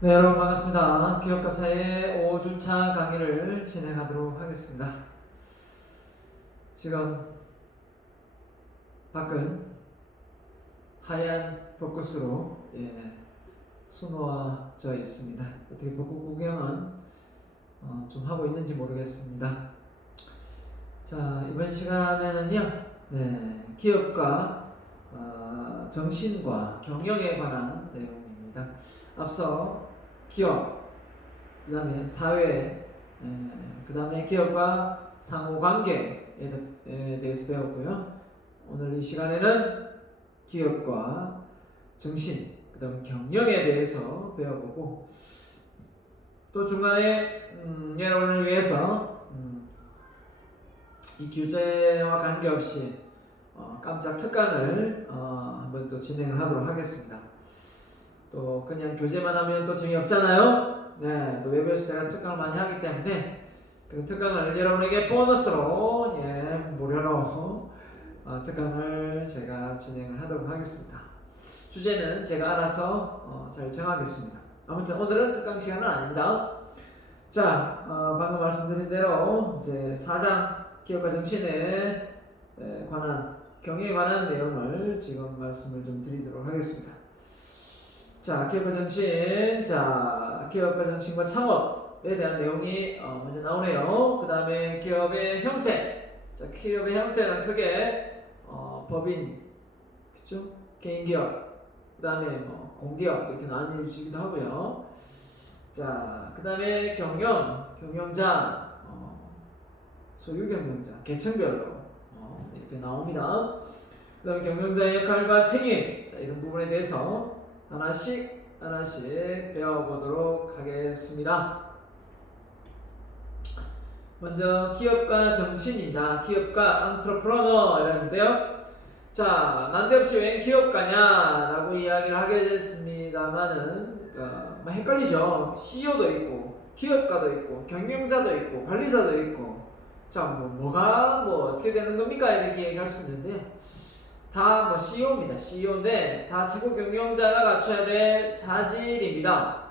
네, 여러분 반갑습니다. 기업가 사의 5주차 강의를 진행하도록 하겠습니다. 지금 밖은 하얀 벚꽃으로 수놓아져 있습니다. 어떻게 벚꽃 구경은 좀 하고 있는지 모르겠습니다. 자, 이번 시간에는요, 기업가 정신과 경영에 관한 내용입니다. 앞서 기업, 그 다음에 사회, 그 다음에 기업과 상호관계에 대해서 배웠고요. 오늘 이 시간에는 기업과 정신, 그 다음에 경영에 대해서 배워보고, 또 중간에 여러분을 위해서 이 교재와 관계없이 깜짝 특강을 한번 또 진행을 하도록 하겠습니다. 또 그냥 교재만 하면 또 재미없잖아요. 네, 또 외부에서 제가 특강을 많이 하기 때문에 그 특강을 여러분에게 보너스로 무료로 특강을 제가 진행을 하도록 하겠습니다. 주제는 제가 알아서 잘 정하겠습니다. 아무튼 오늘은 특강 시간은 아닙니다. 자, 방금 말씀드린 대로 이제 4장 기업가 정신에 관한 경영에 관한 내용을 지금 말씀을 좀 드리도록 하겠습니다. 자, 기업가 정신. 자, 기업가 정신과 창업에 대한 내용이 먼저 나오네요. 그 다음에 기업의 형태. 자, 기업의 형태는 크게 법인, 그쵸? 개인기업, 그 다음에 뭐 공기업 이렇게 나뉘어지기도 하고요. 자, 그 다음에 경영자, 소유 경영자, 계층별로 이렇게 나옵니다. 그 다음에 경영자의 역할과 책임, 자, 이런 부분에 대해서 하나씩 배워보도록 하겠습니다. 먼저 기업가 정신입니다. 기업가 안트로프러너 이라는데요. 자, 난데없이 웬 기업가냐라고 이야기를 하게 됐습니다만은 헷갈리죠. CEO도 있고 기업가도 있고 경영자도 있고 관리자도 있고, 자, 뭐가 어떻게 되는 겁니까? 이렇게 얘기할 수 있는데요. 다 CEO입니다. CEO인데 다 최고 경영자가 갖춰야 될 자질입니다.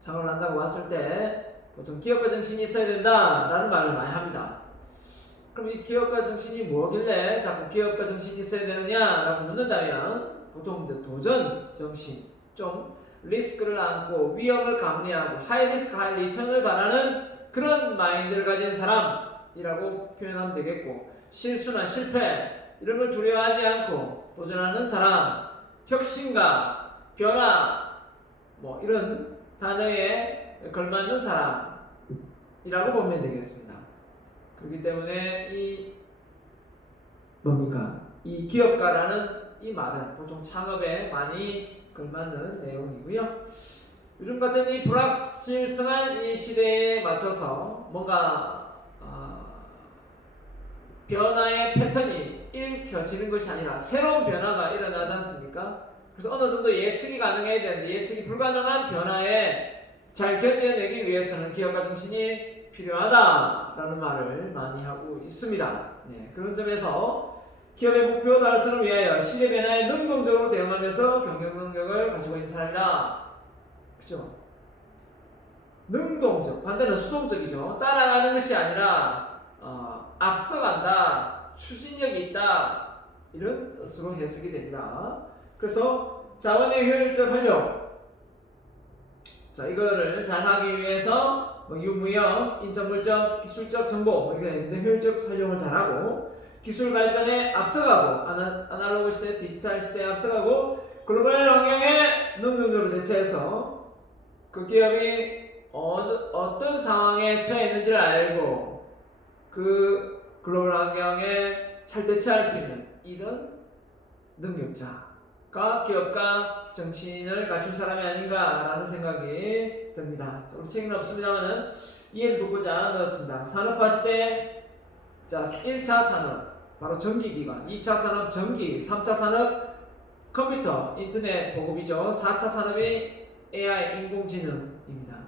창업을 한다고 봤을 때 보통 기업가 정신이 있어야 된다라는 말을 많이 합니다. 그럼 이 기업가 정신이 뭐길래 자꾸 기업가 정신이 있어야 되느냐라고 묻는다면 보통 도전 정신, 좀 리스크를 안고 위험을 감내하고 하이 리스크 하이 리턴을 바라는 그런 마인드를 가진 사람이라고 표현하면 되겠고, 실수나 실패 이런 걸 두려워하지 않고 도전하는 사람, 혁신가, 변화 이런 단어에 걸맞는 사람이라고 보면 되겠습니다. 그렇기 때문에 이 기업가라는 이 말은 보통 창업에 많이 걸맞는 내용이고요. 요즘 같은 이 불확실성한 이 시대에 맞춰서 뭔가 변화의 패턴이 읽혀지는 것이 아니라 새로운 변화가 일어나지 않습니까? 그래서 어느 정도 예측이 가능해야 되는데 예측이 불가능한 변화에 잘 견뎌내기 위해서는 기업가 정신이 필요하다라는 말을 많이 하고 있습니다. 그런 점에서 기업의 목표 달성을 위하여 시대 변화에 능동적으로 대응하면서 경영 능력을 가지고 있는 사람이다. 그죠? 능동적, 반대는 수동적이죠. 따라가는 것이 아니라 앞서간다, 추진력이 있다, 이런 뜻으로 해석이 됩니다. 그래서 자원의 효율적 활용, 자, 이거를 잘하기 위해서 유무역, 인적물적, 기술적 정보 이렇게 있는데 효율적 활용을 잘하고 기술 발전에 앞서가고 아날로그 시대, 디지털 시대에 앞서가고 글로벌 환경에 능동적으로 대처해서 그 기업이 어떤 상황에 처해 있는지를 알고 그 글로벌 환경에 잘 대처할 수 있는 이런 능력자가 기업가 정신을 갖춘 사람이 아닌가라는 생각이 듭니다. 우리 책임은 없습니다만은 이해를 돕고자 넣었습니다. 산업화 시대, 자, 1차 산업 바로 전기기관, 2차 산업 전기, 3차 산업 컴퓨터, 인터넷 보급이죠. 4차 산업이 AI 인공지능입니다.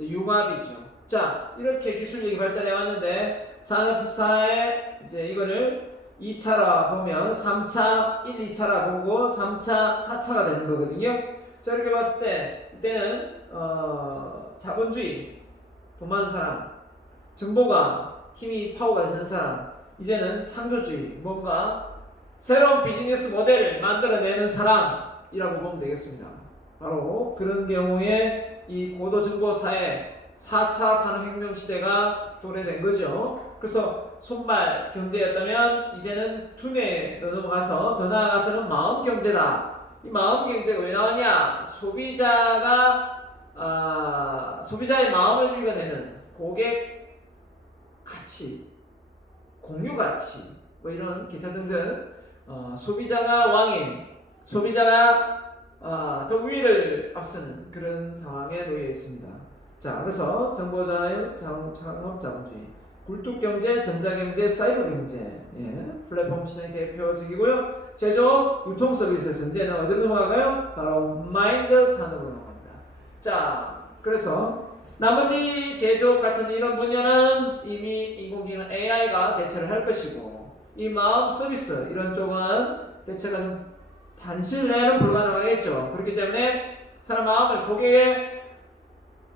융합이죠. 자, 이렇게 기술력이 발달해 왔는데 산업사에 이제 이거를 2차라 보면 3차, 1, 2차라 보고 3차, 4차가 되는 거거든요. 자, 이렇게 봤을 때 이때는 자본주의, 돈 많은 사람, 정보가 힘이 파워가 되는 사람, 이제는 창조주의, 뭔가 새로운 비즈니스 모델을 만들어내는 사람이라고 보면 되겠습니다. 바로 그런 경우에 이 고도정보사회 4차 산업혁명 시대가 도래된 거죠. 그래서 손발 경제였다면 이제는 두뇌로 넘어가서 더 나아가서는 마음 경제다. 이 마음 경제가 왜 나오냐? 소비자의 마음을 읽어내는 고객 가치, 공유 가치, 뭐 이런 기타 등등 소비자가 왕인, 소비자가 더 위를 앞서는 그런 상황에 놓여 있습니다. 자, 그래서 정보자유, 창업자본주의, 굴뚝경제, 전자경제, 사이버경제, 플랫폼 시장의 대표적이고요. 제조업, 유통서비스에서 이제는 어디로 넘어가요? 바로 마인드 산업으로 넘어갑니다. 자, 그래서 나머지 제조업 같은 이런 분야는 이미 인공지능 AI가 대체를 할 것이고, 이 마음 서비스 이런 쪽은 대체가 좀 단실 내에는 불가능하겠죠. 그렇기 때문에 사람 마음을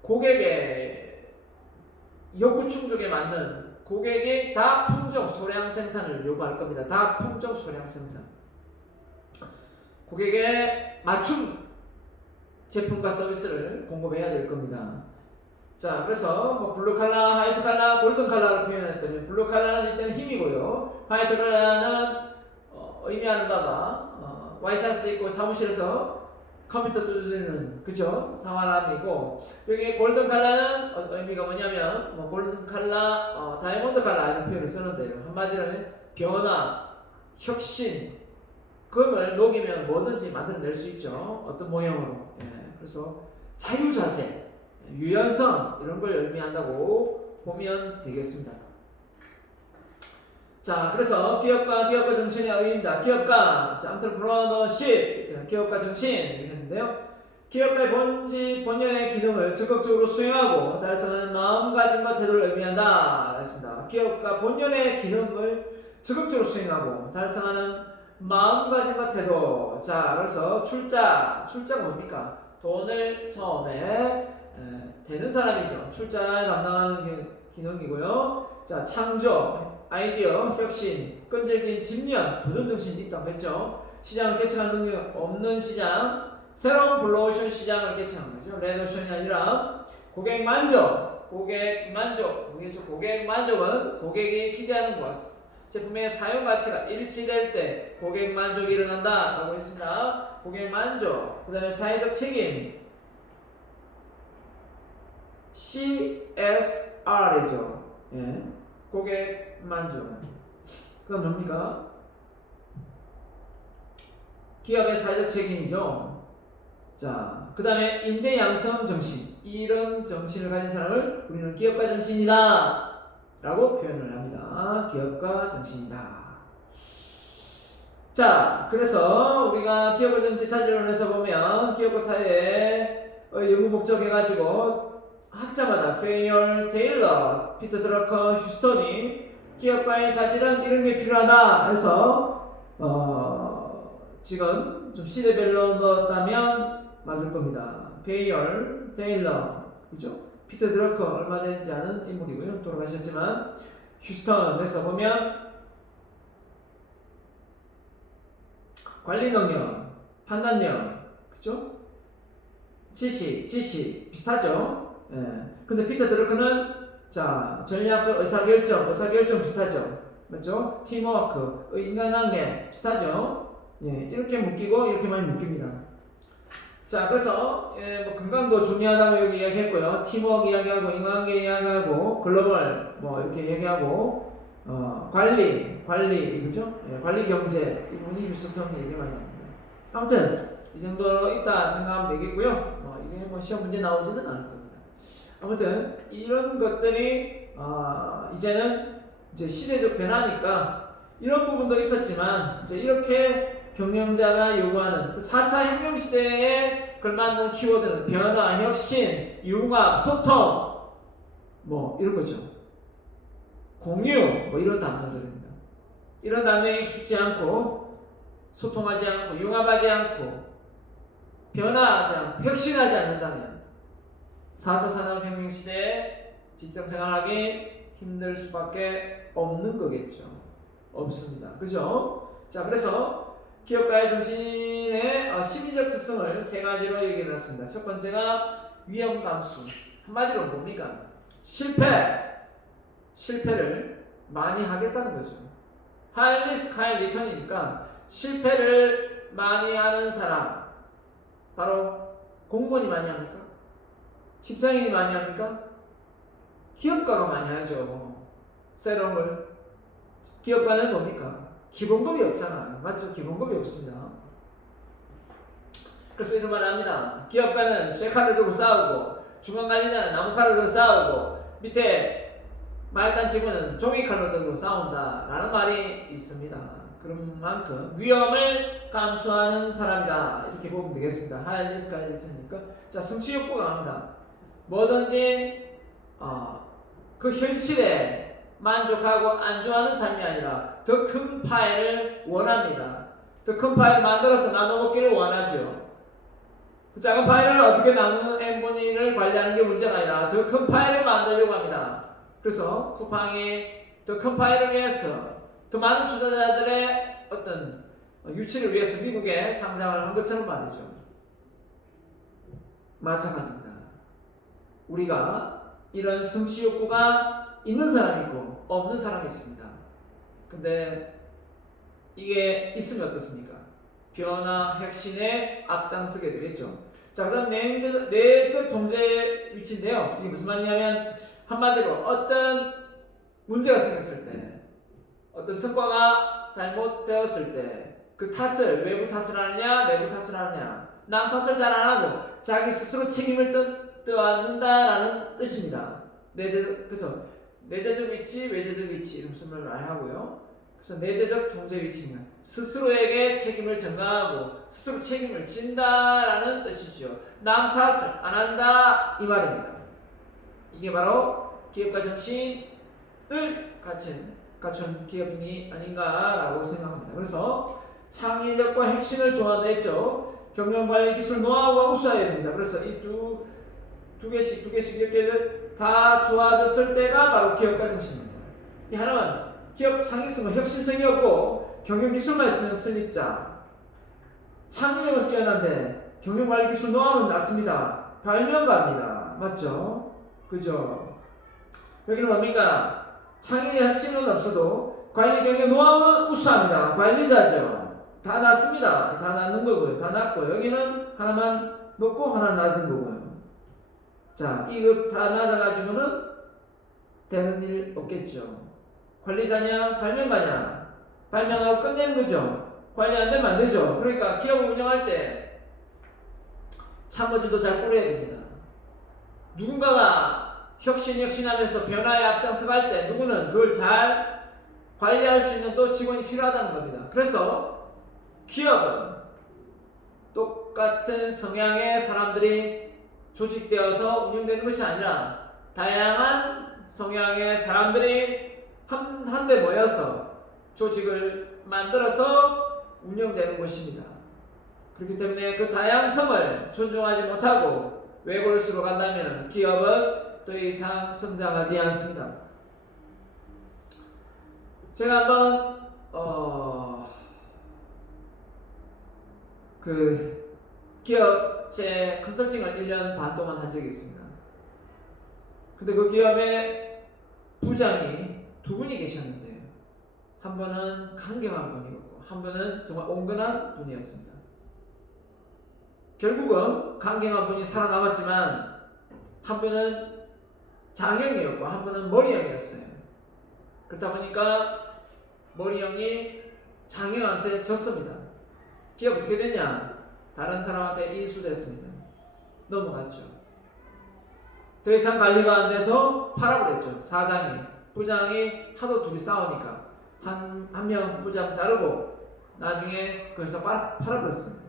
고객의 욕구 충족에 맞는 고객이 다품종 소량 생산을 요구할 겁니다. 다품종 소량 생산. 고객의 맞춤 제품과 서비스를 공급해야 될 겁니다. 자, 그래서 뭐 블루 칼라, 화이트 칼라, 골든 칼라를 표현했다면 블루 칼라는 일단 힘이고요. 화이트 칼라는 의미하는 바가 와이셔츠 입고 사무실에서 컴퓨터 두드리는 그죠? 사람이고, 여기 골든 칼라는 의미가 뭐냐면 뭐 골든 칼라, 다이아몬드 칼라 이런 표현을 쓰는데요. 한마디로 하면 변화, 혁신, 그걸 녹이면 뭐든지 만들어낼 수 있죠. 어떤 모형으로. 그래서 자유자재, 유연성 이런 걸 의미한다고 보면 되겠습니다. 자, 그래서 기업가 정신의 의의입니다. 기업가, entrepreneurship, 기업가 정신 이렇게 했는데요. 기업가의 본연의 기능을 적극적으로 수행하고 달성하는 마음가짐과 태도를 의미한다 했습니다. 기업가 본연의 기능을 적극적으로 수행하고 달성하는 마음가짐과 태도. 자, 그래서 출자가 뭡니까? 돈을 처음에 되는 사람이죠. 출자를 담당하는 기능이고요. 자, 창조, 아이디어, 혁신, 끈질긴 집념, 도전정신이 있다고 했죠. 시장을 개척한 능력 없는 시장, 새로운 블루오션 시장을 개척한 거죠. 레드오션이 아니라 고객 만족은 고객이 기대하는 것, 제품의 사용 가치가 일치될 때 고객 만족이 일어난다 라고 했습니다. 고객 만족, 그 다음에 사회적 책임, CSR이죠. 고객 만족. 그건 뭡니까? 기업의 사회적 책임이죠. 자, 그 다음에 인재 양성 정신. 이런 정신을 가진 사람을 우리는 기업가 정신이다 라고 표현을 합니다. 기업가 정신이다. 자, 그래서 우리가 기업가 정신 자질론에서 보면 기업가 사회의 연구 목적 해가지고 학자마다 페이얼, 테일러, 피터 드러커, 휴스턴이 기업가의 자질은 이런 게 필요하다 해서 지금 좀 시대별로 넣었다면 맞을 겁니다. 페이얼, 테일러, 그죠? 피터 드러커 얼마 되지 않은 인물이고요. 돌아가셨지만 휴스턴에서 보면 관리 능력, 판단력, 그죠? 지식 비슷하죠? 근데 피터 드러커는 자, 전략적 의사결정 비슷하죠? 맞죠? 팀워크, 인간관계 비슷하죠? 이렇게 묶이고 이렇게 많이 묶입니다. 자, 그래서 뭐 건강도 중요하다고 여기 이야기했고요. 팀워크 이야기하고 인간관계 이야기하고 글로벌 뭐 이렇게 얘기하고 관리 그죠? 관리 경제 이 부분이 휴스턴이 얘기 많이 합니다. 아무튼 이 정도로 있다 생각하면 되겠고요. 이게 뭐 시험 문제 나오지는 않을 겁니다. 아무튼 이런 것들이 이제는 이제 시대적 변화니까 이런 부분도 있었지만 이제 이렇게 경영자가 요구하는 4차 혁명 시대에 걸맞는 키워드는 변화, 혁신, 융합, 소통 뭐 이런 거죠. 공유 뭐 이런 단어들입니다. 이런 단어에 익숙지 않고 소통하지 않고 융합하지 않고 변화하지, 혁신하지 않는다면 4차 산업혁명 시대에 직장생활하기 힘들 수밖에 없는 거겠죠. 없습니다. 그죠? 자, 그래서 기업가의 정신의 심리적 특성을 세 가지로 얘기해 놨습니다. 첫 번째가 위험 감수. 한마디로 뭡니까? 실패를 많이 하겠다는 거죠. 하이 리스크 하이 리턴이니까 실패를 많이 하는 사람, 바로 공무원이 많이 합니까? 직장인이 많이 합니까? 기업가가 많이 하죠. 새로운 기업가는 뭡니까? 기본급이 없잖아. 맞죠? 기본급이 없습니다. 그래서 이런 말을 합니다. 기업가는 쇠칼을 들고 싸우고, 중간관리자는 나무칼을 들고 싸우고, 밑에 말단 직원은 종이칼을 들고 싸운다 라는 말이 있습니다. 그런 만큼 위험을 감수하는 사람이다, 이렇게 보면 되겠습니다. 하이 리스크 하이 리턴이니까. 자, 성취 욕구가 합니다. 뭐든지 그 현실에 만족하고 안주하는 삶이 아니라 더 큰 파일을 원합니다. 더 큰 파일을 만들어서 나눠먹기를 원하죠. 그 작은 파일을 어떻게 나누는 n분의 1을 관리하는 게 문제가 아니라 더 큰 파일을 만들려고 합니다. 그래서 쿠팡이 더 큰 파일을 위해서 더 많은 투자자들의 어떤 유치를 위해서 미국에 상장을 한 것처럼 말이죠. 마찬가지입니다. 우리가 이런 성취 욕구가 있는 사람이 있고 없는 사람이 있습니다. 근데 이게 있으면 어떻습니까? 변화, 혁신에 앞장서게 되겠죠. 자, 그다음 내적 통제 위치인데요. 이게 무슨 말이냐면 한마디로 어떤 문제가 생겼을 때, 어떤 성과가 잘못되었을 때 그 탓을 외부 탓을 하느냐 내부 탓을 하느냐, 남 탓을 잘 안 하고 자기 스스로 책임을 떠안는다라는 뜻입니다. 내재적 위치, 외재적 위치, 무슨 말을 하고요. 그래서 내재적 통제 위치는 스스로에게 책임을 전가하고 스스로 책임을 진다라는 뜻이죠. 남 탓을 안 한다, 이 말입니다. 이게 바로 기업가 정신을 갖춘 기업인이 아닌가라고 생각합니다. 그래서 창의력과 혁신을 좋아한다 했죠. 경영관리 기술 노하우가 우수해야 됩니다. 그래서 이 두 개씩 이렇게 다 좋아졌을 때가 바로 기업가 정신입니다. 이 하나만 기업 창의성은 혁신성이 없고 경영기술만 있으면 슬립자. 창의력은 뛰어난데 경영관리 기술 노하우는 낮습니다. 발명가입니다. 맞죠? 그죠? 여기는 뭡니까? 창의력 혁신은 없어도 관리 경영 노하우는 우수합니다. 관리자죠. 다 낮습니다. 다 낮는 거고요. 다 낮고 여기는 하나만 높고 하나 낮은 거고요. 자, 이거 다 낮아가지고는 되는 일 없겠죠. 관리자냐 발명가냐, 발명하고 끝내는 거죠. 관리 안 되면 안 되죠. 그러니까 기업을 운영할 때 참모진도 잘 꾸려야 됩니다. 누군가가 혁신하면서 변화에 앞장서 갈 때 누구는 그걸 잘 관리할 수 있는 또 직원이 필요하다는 겁니다. 그래서 기업은 똑같은 성향의 사람들이 조직되어서 운영되는 것이 아니라 다양한 성향의 사람들이 한데 모여서 조직을 만들어서 운영되는 것입니다. 그렇기 때문에 그 다양성을 존중하지 못하고 외골수로 간다면 기업은 더 이상 성장하지 않습니다. 제가 한번 그 기업체 컨설팅을 1년 반 동안 한 적이 있습니다. 근데 그 기업의 부장이 두 분이 계셨는데 한 분은 강경한 분이었고 한 분은 정말 온건한 분이었습니다. 결국은 강경한 분이 살아남았지만 한 분은 장형이었고 한 분은 머리형이었어요. 그렇다 보니까 머리형이 장형한테 졌습니다. 기업 어떻게 됐냐? 다른 사람한테 인수됐습니다. 넘어갔죠. 더 이상 관리가 안 돼서 팔아버렸죠. 사장이, 부장이 하도 둘이 싸우니까 한 명 부장 자르고 나중에 그 회사 팔아버렸습니다.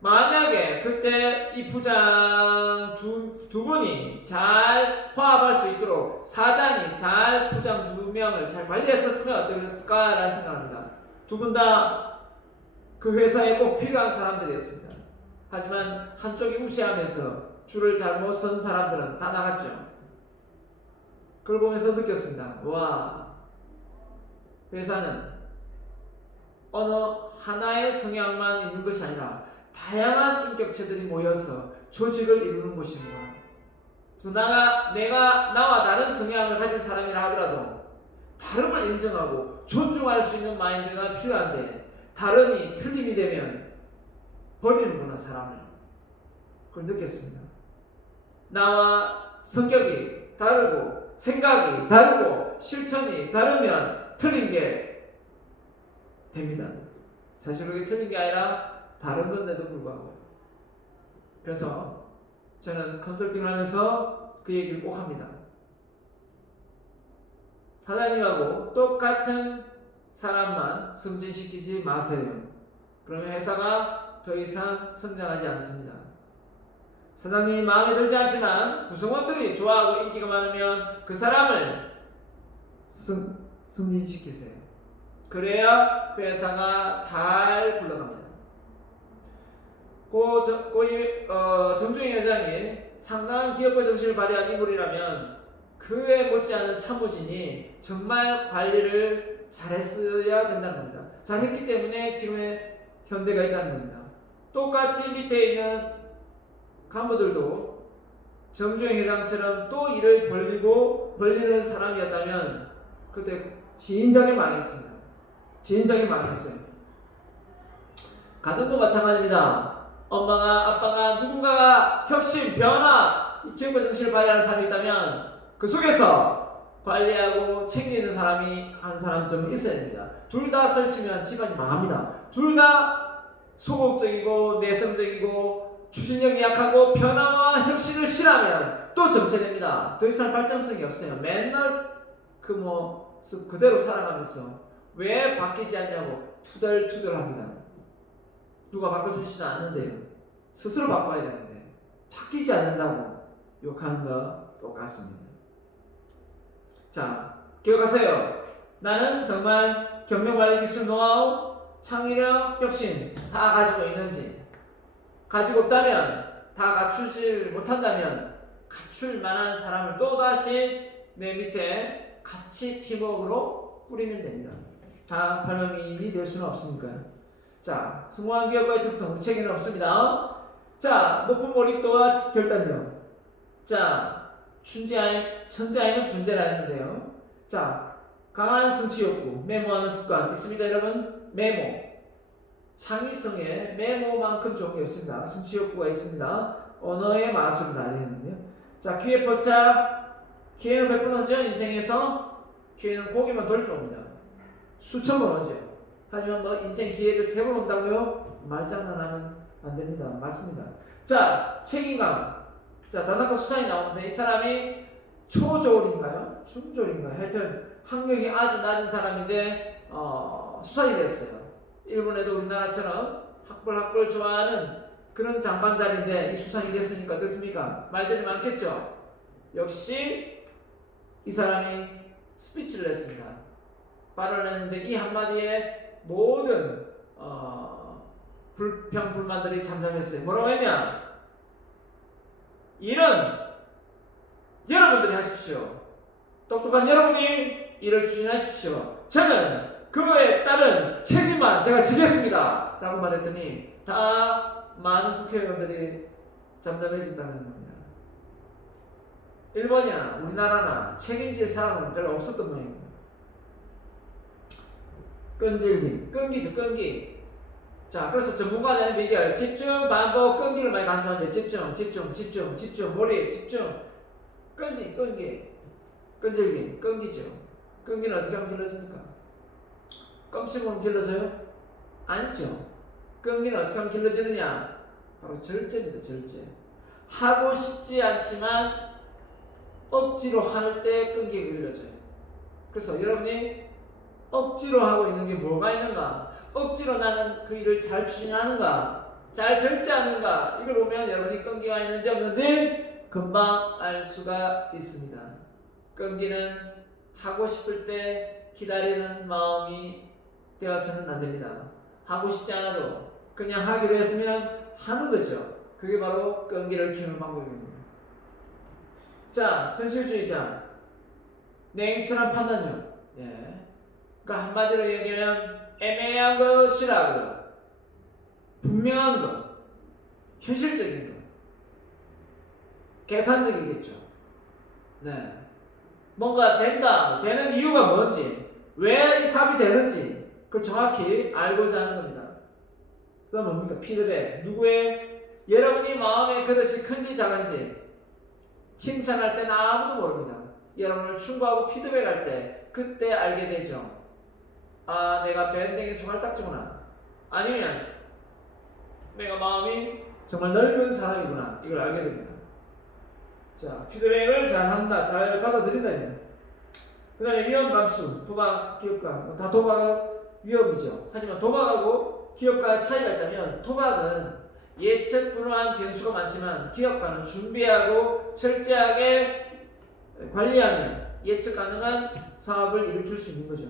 만약에 그때 이 부장 두 분이 잘 화합할 수 있도록 사장이 잘 부장 두 명을 잘 관리했었으면 어땠을까라는 생각합니다. 두 분 다 그 회사에 꼭 필요한 사람들이었습니다. 하지만 한쪽이 우세하면서 줄을 잘못 선 사람들은 다 나갔죠. 그걸 보면서 느꼈습니다. 와, 회사는 어느 하나의 성향만 있는 것이 아니라 다양한 인격체들이 모여서 조직을 이루는 곳이구나. 그래서 나와 다른 성향을 가진 사람이라 하더라도 다름을 인정하고 존중할 수 있는 마인드가 필요한데, 다름이 틀림이 되면 버리는구나, 사람을. 그걸 느꼈습니다. 나와 성격이 다르고 생각이 다르고 실천이 다르면 틀린 게 됩니다. 사실 그게 틀린 게 아니라 다른 건데도 불구하고. 그래서 저는 컨설팅을 하면서 그 얘기를 꼭 합니다. 사장님하고 똑같은 사람만 승진시키지 마세요. 그러면 회사가 더 이상 성장하지 않습니다. 사장님이 마음에 들지 않지만 구성원들이 좋아하고 인기가 많으면 그 사람을 승진시키세요. 그래야 회사가 잘 굴러갑니다. 정주행 회장이 상당한 기업가 정신을 발휘한 인물이라면 그에 못지않은 참모진이 정말 관리를 잘했어야 된다는 겁니다. 잘했기 때문에 지금의 현대가 있다는 겁니다. 똑같이 밑에 있는 간부들도 정주행 회장처럼 또 일을 벌리는 사람이었다면 그때 진작에 망했습니다. 진작에 망했어요. 가정도 마찬가지입니다. 엄마가, 아빠가, 누군가가 혁신, 변화, 기업가 정신을 발휘하는 사람이 있다면 그 속에서 관리하고 챙기는 사람이 한 사람쯤 있어야 됩니다. 둘 다 설치면 집안이 망합니다. 둘 다 소극적이고 내성적이고 추진력이 약하고 변화와 혁신을 싫어하면 또 정체됩니다. 더 이상 발전성이 없어요. 맨날 그대로 살아가면서 왜 바뀌지 않냐고 투덜투덜합니다. 누가 바꿔주지도 않는데요. 스스로 바꿔야 되는데 바뀌지 않는다고 욕하는 거 똑같습니다. 자, 기억하세요. 나는 정말 경영관리 기술 노하우, 창의력, 혁신 다 가지고 있는지, 가지고 없다면, 다 갖추질 못한다면 갖출 만한 사람을 또다시 내 밑에 같이 팀워크로 꾸리면 됩니다. 다 8명이 될 수는 없으니까요. 자, 성공한 기업가의 특성, 우리 책에는 없습니다. 자, 높은 몰입도와 결단력. 자, 천재 아니면 둔재라 했는데요. 자, 강한 성취 욕구, 메모하는 습관 있습니다, 여러분? 메모. 창의성에 메모만큼 좋은 게 없습니다. 성취 욕구가 있습니다. 언어의 마술을 나뉘는데요. 자, 기회 포착. 기회는 몇 번 오죠? 인생에서 기회는 고개만 돌릴 겁니다. 수천 번 오죠. 하지만 인생 기회를 3번 온다고요? 말장난하면 안 됩니다. 맞습니다. 자, 책임감. 자, 다나카 수산이 나오는데 이 사람이 초졸인가요? 중졸인가요? 하여튼 학력이 아주 낮은 사람인데 수산이 됐어요. 일본에도 우리나라처럼 학벌 좋아하는 그런 장반자리인데 이 수산이 됐으니까 어떻습니까? 말들이 많겠죠? 역시 이 사람이 스피치를 했습니다. 발언을 했는데 이 한마디에 모든 불평 불만들이 잠잠했어요. 뭐라고 했냐? 일은 여러분들이 하십시오. 똑똑한 여러분이 일을 추진하십시오. 저는 그거에 따른 책임만 제가 지겠습니다. 라고 말했더니 다 많은 국회의원들이 잠잠해졌다는 겁니다. 일본이나 우리나라나 책임질 사람은 별로 없었던 모양입니다. 끈질김, 끈기죠, 끈기. 자, 그래서 전문가들은 비결, 집중, 반복, 끈기를 많이 강조하는데 집중, 몰입, 집중, 끈기, 끈질김, 끈기죠. 끈기는 어떻게 하면 길러집니까? 껌씹으면 길러져요? 아니죠. 끈기는 어떻게 하면 길러지느냐? 바로 절제입니다, 절제. 하고 싶지 않지만 억지로 할 때 끈기가 길러져요. 그래서 여러분이 억지로 하고 있는 게 뭐가 있는가? 억지로 나는 그 일을 잘 추진하는가? 잘 절제하는가? 이걸 보면 여러분이 끈기가 있는지 없는지 금방 알 수가 있습니다. 끈기는 하고 싶을 때 기다리는 마음이 되어서는 안 됩니다. 하고 싶지 않아도 그냥 하기로 했으면 하는 거죠. 그게 바로 끈기를 키우는 방법입니다. 자, 현실주의자, 냉철한 판단력. 예. 그러니까 한마디로 얘기하면 애매한 것이라고요. 분명한 것, 현실적인 것, 계산적이겠죠. 네. 뭔가 된다, 되는 이유가 뭔지, 왜 이 사업이 되는지 그걸 정확히 알고자 하는 겁니다. 그다음 뭡니까? 피드백. 누구의 여러분이 마음의 그릇이 큰지 작은지 칭찬할 때는 아무도 모릅니다. 여러분을 충고하고 피드백할 때 그때 알게 되죠. 아, 내가 밴댕이 소갈딱지구나. 아니면 내가 마음이 정말 넓은 사람이구나. 이걸 알게 됩니다. 자, 피드백을 잘한다, 잘 받아들인다. 그 다음에 위험 감수, 도박, 기업가, 다 도박은 위험이죠. 하지만 도박하고 기업가의 차이가 있다면 도박은 예측 불허한 변수가 많지만 기업가는 준비하고 철저하게 관리하면 예측 가능한 사업을 일으킬 수 있는 거죠.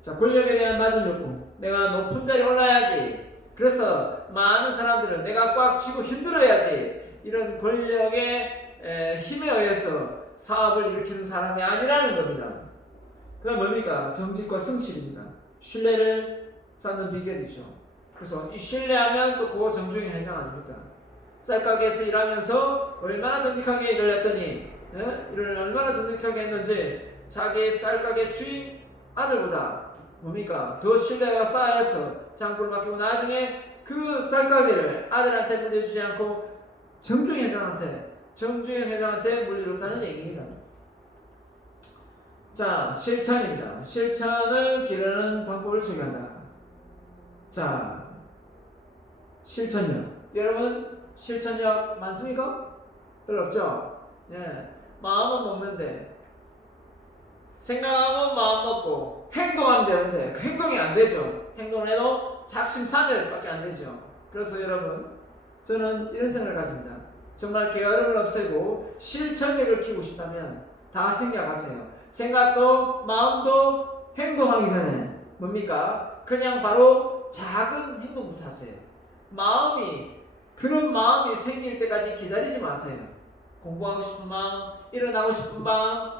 자, 권력에 대한 낮은 욕구. 내가 높은 자리에 올라야지. 그래서 많은 사람들은 내가 꽉 쥐고 힘들어야지. 이런 권력의 힘에 의해서 사업을 일으키는 사람이 아니라는 겁니다. 그럼 뭡니까? 정직과 성실입니다. 신뢰를 쌓는 비결이죠. 그래서 이 신뢰하면 또 그거 정중히 해당 아닙니까? 쌀가게에서 일하면서 얼마나 정직하게 일을 했더니 일을 얼마나 정직하게 했는지 자기 쌀가게 주인 아들보다 뭡니까? 더 신뢰가 쌓여서 장부를 맡기고 나중에 그 쌀가게를 아들한테 물려주지 않고 정중히 회장한테 물려줬다는 얘기입니다. 자, 실천입니다. 실천을 기르는 방법을 소개한다. 자, 실천력. 여러분, 실천력 많습니까? 별로 없죠? 예. 마음은 먹는데, 생각하면 마음 먹고, 행동하면 되는데, 그 행동이 안 되죠. 행동을 해도 작심삼일밖에 안 되죠. 그래서 여러분, 저는 이런 생각을 가집니다. 정말 게으름을 없애고, 실천력을 키우고 싶다면, 다 생각하세요. 생각도 마음도 행동하기 전에 뭡니까? 그냥 바로 작은 행동부터 하세요. 그런 마음이 생길 때까지 기다리지 마세요. 공부하고 싶은 마음, 일어나고 싶은 마음,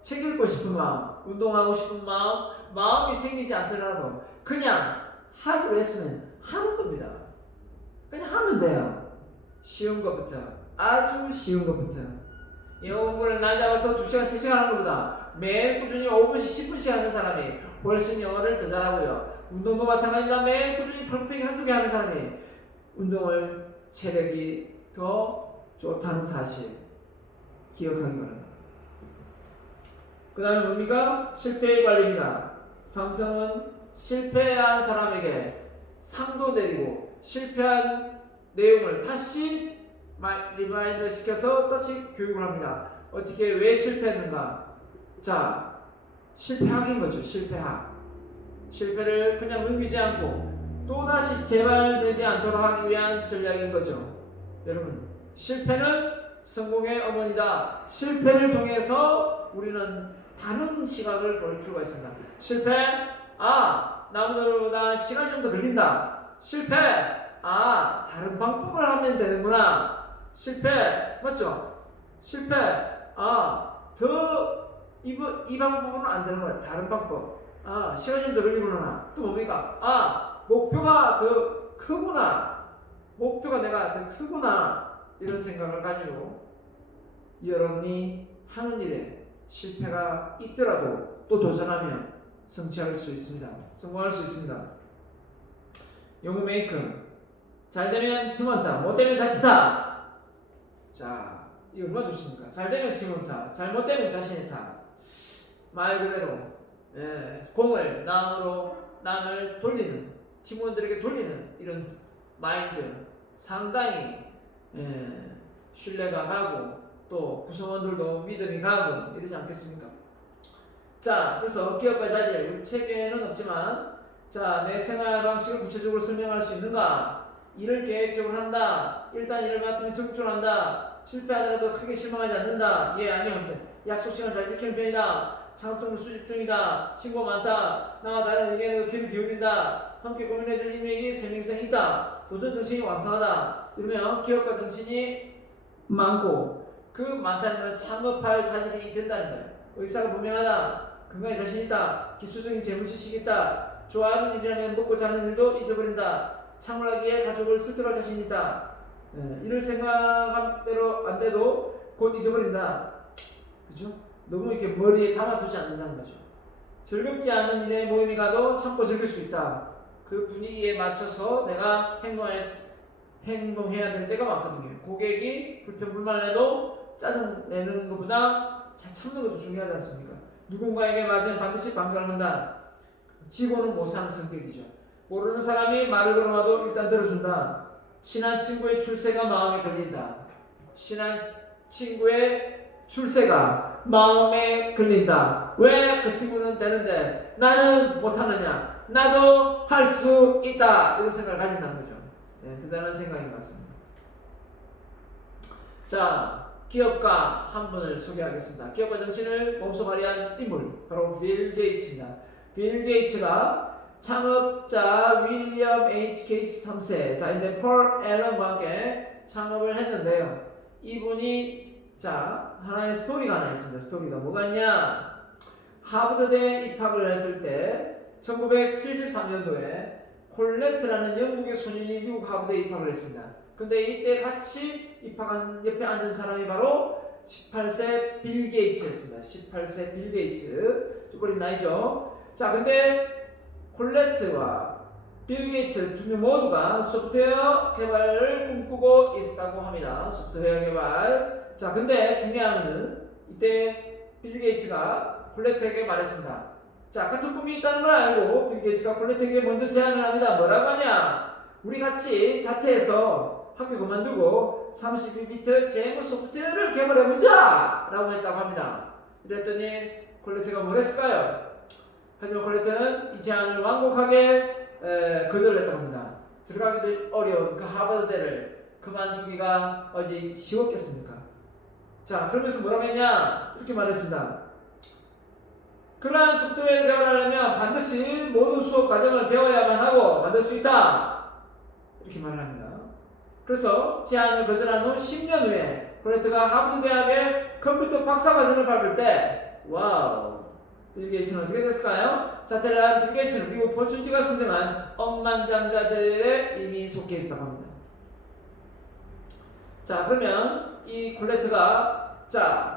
책 읽고 싶은 마음, 운동하고 싶은 마음이 생기지 않더라도 그냥 하기로 했으면 하는 겁니다. 그냥 하면 돼요. 쉬운 것부터, 아주 쉬운 것부터. 영어 공부를 날 잡아서 2시간, 3시간 하는 것보다 매일 꾸준히 5분씩, 10분씩 하는 사람이 훨씬 영어를 더 잘하고요. 운동도 마찬가지입니다. 매일 꾸준히 펄펙히 한두 개 하는 사람이 운동을 체력이 더 좋다는 사실 기억하기 바랍니다. 그 다음에 뭡니까? 실패의 관리입니다. 삼성은 실패한 사람에게 상도 내리고 실패한 내용을 다시 리마인드 시켜서 다시 교육을 합니다. 어떻게 왜 실패했는가? 자, 실패학인 거죠. 실패를 그냥 넘기지 않고 또다시 재발되지 않도록 하기 위한 전략인 거죠. 여러분, 실패는 성공의 어머니다. 실패를 통해서 우리는 다른 시각을 볼 필요가 있습니다. 실패, 남들보다 시간이 좀 더 걸린다. 실패, 다른 방법을 하면 되는구나. 실패, 맞죠? 실패, 이 방법은 안 되는 거야. 다른 방법. 시간이 좀 더 걸리구나. 또 뭡니까? 목표가 더 크구나. 목표가 내가 더 크구나. 이런 생각을 가지고 여러분이 하는 일에 실패가 있더라도 또 도전하면 성공할 수 있습니다. 용어 메이크. 잘 되면 팀원타, 못 되면 자신타. 자, 이거 얼마나 좋습니까? 잘 되면 팀원타, 잘못 되면 자신타. 말 그대로 공을 남을 돌리는, 팀원들에게 돌리는 이런 마인드 상당히 신뢰가 가고 또 구성원들도 믿음이 가고 이러지 않겠습니까? 자, 그래서 기업가의 자질, 우리 책에는 없지만, 자, 내 생활 방식을 구체적으로 설명할 수 있는가? 일을 계획적으로 한다. 일단 일을 맡으면 적극적으로 한다. 실패하더라도 크게 실망하지 않는다. 아니요. 약속 시간을 잘 지키는 편이다. 창업적으로 수집 중이다. 친구가 많다. 나와 다른 의견에 귀를 기울인다. 함께 고민해줄 인맥이 생명성이 있다. 도전 정신이 왕성하다. 이러면 기업가 정신이 많고 그 많다는 건 창업할 자질이 된다는 거예요. 의사가 분명하다. 건강에 자신 있다. 기초적인 재무 지식이 있다. 좋아하는 일이라면 먹고 자는 일도 잊어버린다. 창업하기에 가족을 설득할 자신 있다. 이럴 생각한 대로 안 돼도 곧 잊어버린다. 그죠? 너무 이렇게 머리에 담아두지 않는다는 거죠. 즐겁지 않은 일에 모임이 가도 참고 즐길 수 있다. 그 분위기에 맞춰서 내가 행동해야 될 때가 많거든요. 고객이 불평불만을 해도 짜증내는 것보다 잘 참는 것도 중요하지 않습니까? 누군가에게 맞으면 반드시 반격을 한다. 지고는 못 사는 성격이죠. 모르는 사람이 말을 걸어와도 일단 들어준다. 친한 친구의 출세가 마음에 걸린다. 친한 친구의 출세가 마음에 걸린다. 왜 그 친구는 되는데 나는 못하느냐? 나도 할 수 있다. 이런 생각을 가진다는 거죠. 네, 대단한 생각인 것 같습니다. 자, 기업가 한 분을 소개하겠습니다. 기업가 정신을 몸소 발휘한 인물, 바로 빌 게이츠입니다. 빌 게이츠가 창업자 윌리엄 H. 게이츠 3세, 자, 이제 폴 앨런과 함께 창업을 했는데요. 이분이, 자, 하나의 스토리가 하나 있습니다. 스토리가 뭐가 있냐? 하버드대에 입학을 했을 때 1973년도에 콜레트라는 영국의 소년이 미국 하버드에 입학을 했습니다. 근데 이때 같이 입학한 옆에 앉은 사람이 바로 18세 빌 게이츠였습니다. 18세 빌 게이츠. 어린 나이죠. 자, 근데 콜레트와 빌 게이츠 두 명 모두가 소프트웨어 개발을 꿈꾸고 있었다고 합니다. 소프트웨어 개발. 자, 근데 중요한 거는 이때 빌 게이츠가 콜레트에게 말했습니다. 자, 같은 꿈이 있다는 걸 알고 빌 게이츠가 콜레트에게 먼저 제안을 합니다. 뭐라고 하냐? 우리 같이 자퇴해서 학교 그만두고 32비트 재무 소프트웨어를 개발해보자! 라고 했다고 합니다. 이랬더니 콜레트가 뭘 했을까요? 하지만 콜레트는 이 제안을 완곡하게 거절했다고 합니다. 들어가기도 어려운 그 하버드대를 그만두기가 어찌 쉬웠겠습니까? 자, 그러면서 뭐라고 했냐? 이렇게 말했습니다. 그러한 소프트웨어를 개발하려면 반드시 모든 수업 과정을 배워야만 하고 만들 수 있다. 이렇게 말을 합니다. 그래서 제안을 거절한 후 10년 후에 콜레트가 하버드 대학의 컴퓨터 박사과정을 밟을 때, 와우, 빌 게이츠는 어떻게 됐을까요? 자퇴를 한 빌 게이츠는 미국 포춘지가 선정한 억만장자들에 이미 속해 있었다고 합니다. 자, 그러면 이 콜레트가, 자,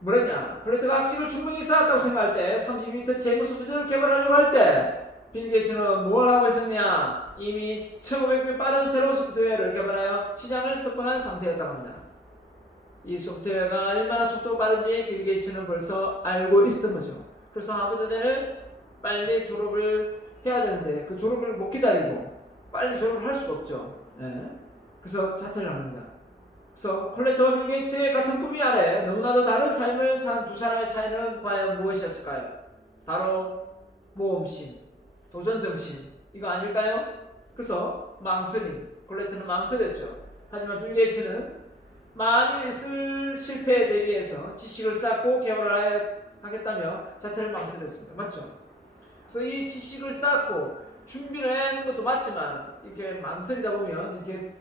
뭐랬냐? 콜레트가 학식을 충분히 쌓았다고 생각할 때 32비트 재무 소프트웨어를 개발하려고 할 때 빌 게이츠는 뭘 하고 있었냐? 이미 1500배 빠른 새로운 소프트웨어를 개발하여 시장을 석권한 상태였다고 합니다. 이 소프트웨어가 얼마나 속도가 빠른지 빌 게이츠는 벌써 알고 있었던 거죠. 그래서 하버드대를 빨리 졸업을 해야 되는데 그 졸업을 못 기다리고 빨리 졸업을 할 수가 없죠. 네. 그래서 자퇴를 합니다. 그래서 콜레트와 빌 게이츠의 같은 꿈이 아래 너무나도 다른 삶을 산 두 사람의 차이는 과연 무엇이었을까요? 바로 모험심, 도전정신, 이거 아닐까요? 그래서 망설임, 콜레트는 망설였죠. 하지만 빌 게이츠는 만일 있을 실패에 대비해서 지식을 쌓고 개발을 하겠다며 자퇴를 망설였습니다. 맞죠? 그래서 이 지식을 쌓고 준비를 하는 것도 맞지만 이렇게 망설이다 보면 이렇게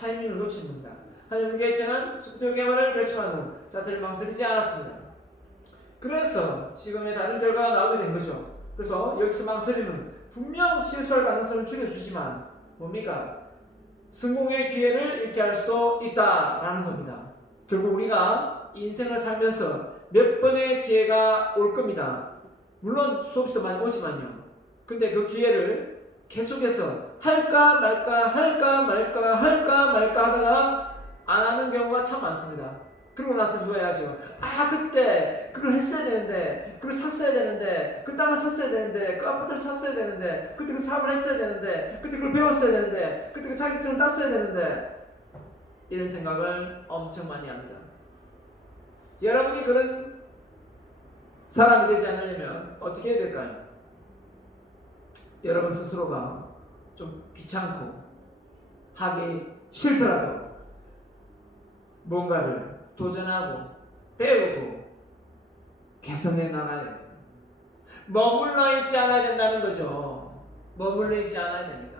타이밍을 놓칩니다. 하지만 빌 게이츠는 소프트웨어 개발을 결심한 후 자퇴를 망설이지 않았습니다. 그래서 지금의 다른 결과가 나오게 된 거죠. 그래서 여기서 망설임은 분명 실수할 가능성을 줄여주지만 뭡니까? 성공의 기회를 잃게 할 수도 있다라는 겁니다. 결국 우리가 인생을 살면서 몇 번의 기회가 올 겁니다. 물론 수없이도 많이 오지만요. 근데 그 기회를 계속해서 할까 말까 하다가 안 하는 경우가 참 많습니다. 그러고 나서 후회하죠. 아, 그때 그걸 했어야 되는데, 그걸 샀어야 되는데, 그 땅을 샀어야 되는데, 그 아파트를 샀어야 되는데, 그때 그 사업을 했어야 되는데, 그때 그걸 배웠어야 되는데, 그때 그 자격증을 땄어야 되는데, 이런 생각을 엄청 많이 합니다. 여러분이 그런 사람이 되지 않으려면 어떻게 해야 될까요? 여러분 스스로가 좀 귀찮고 하기 싫더라도 뭔가를 도전하고 배우고 개선해 나가야 됩니다. 머물러 있지 않아야 된다는 거죠. 머물러 있지 않아야 됩니다.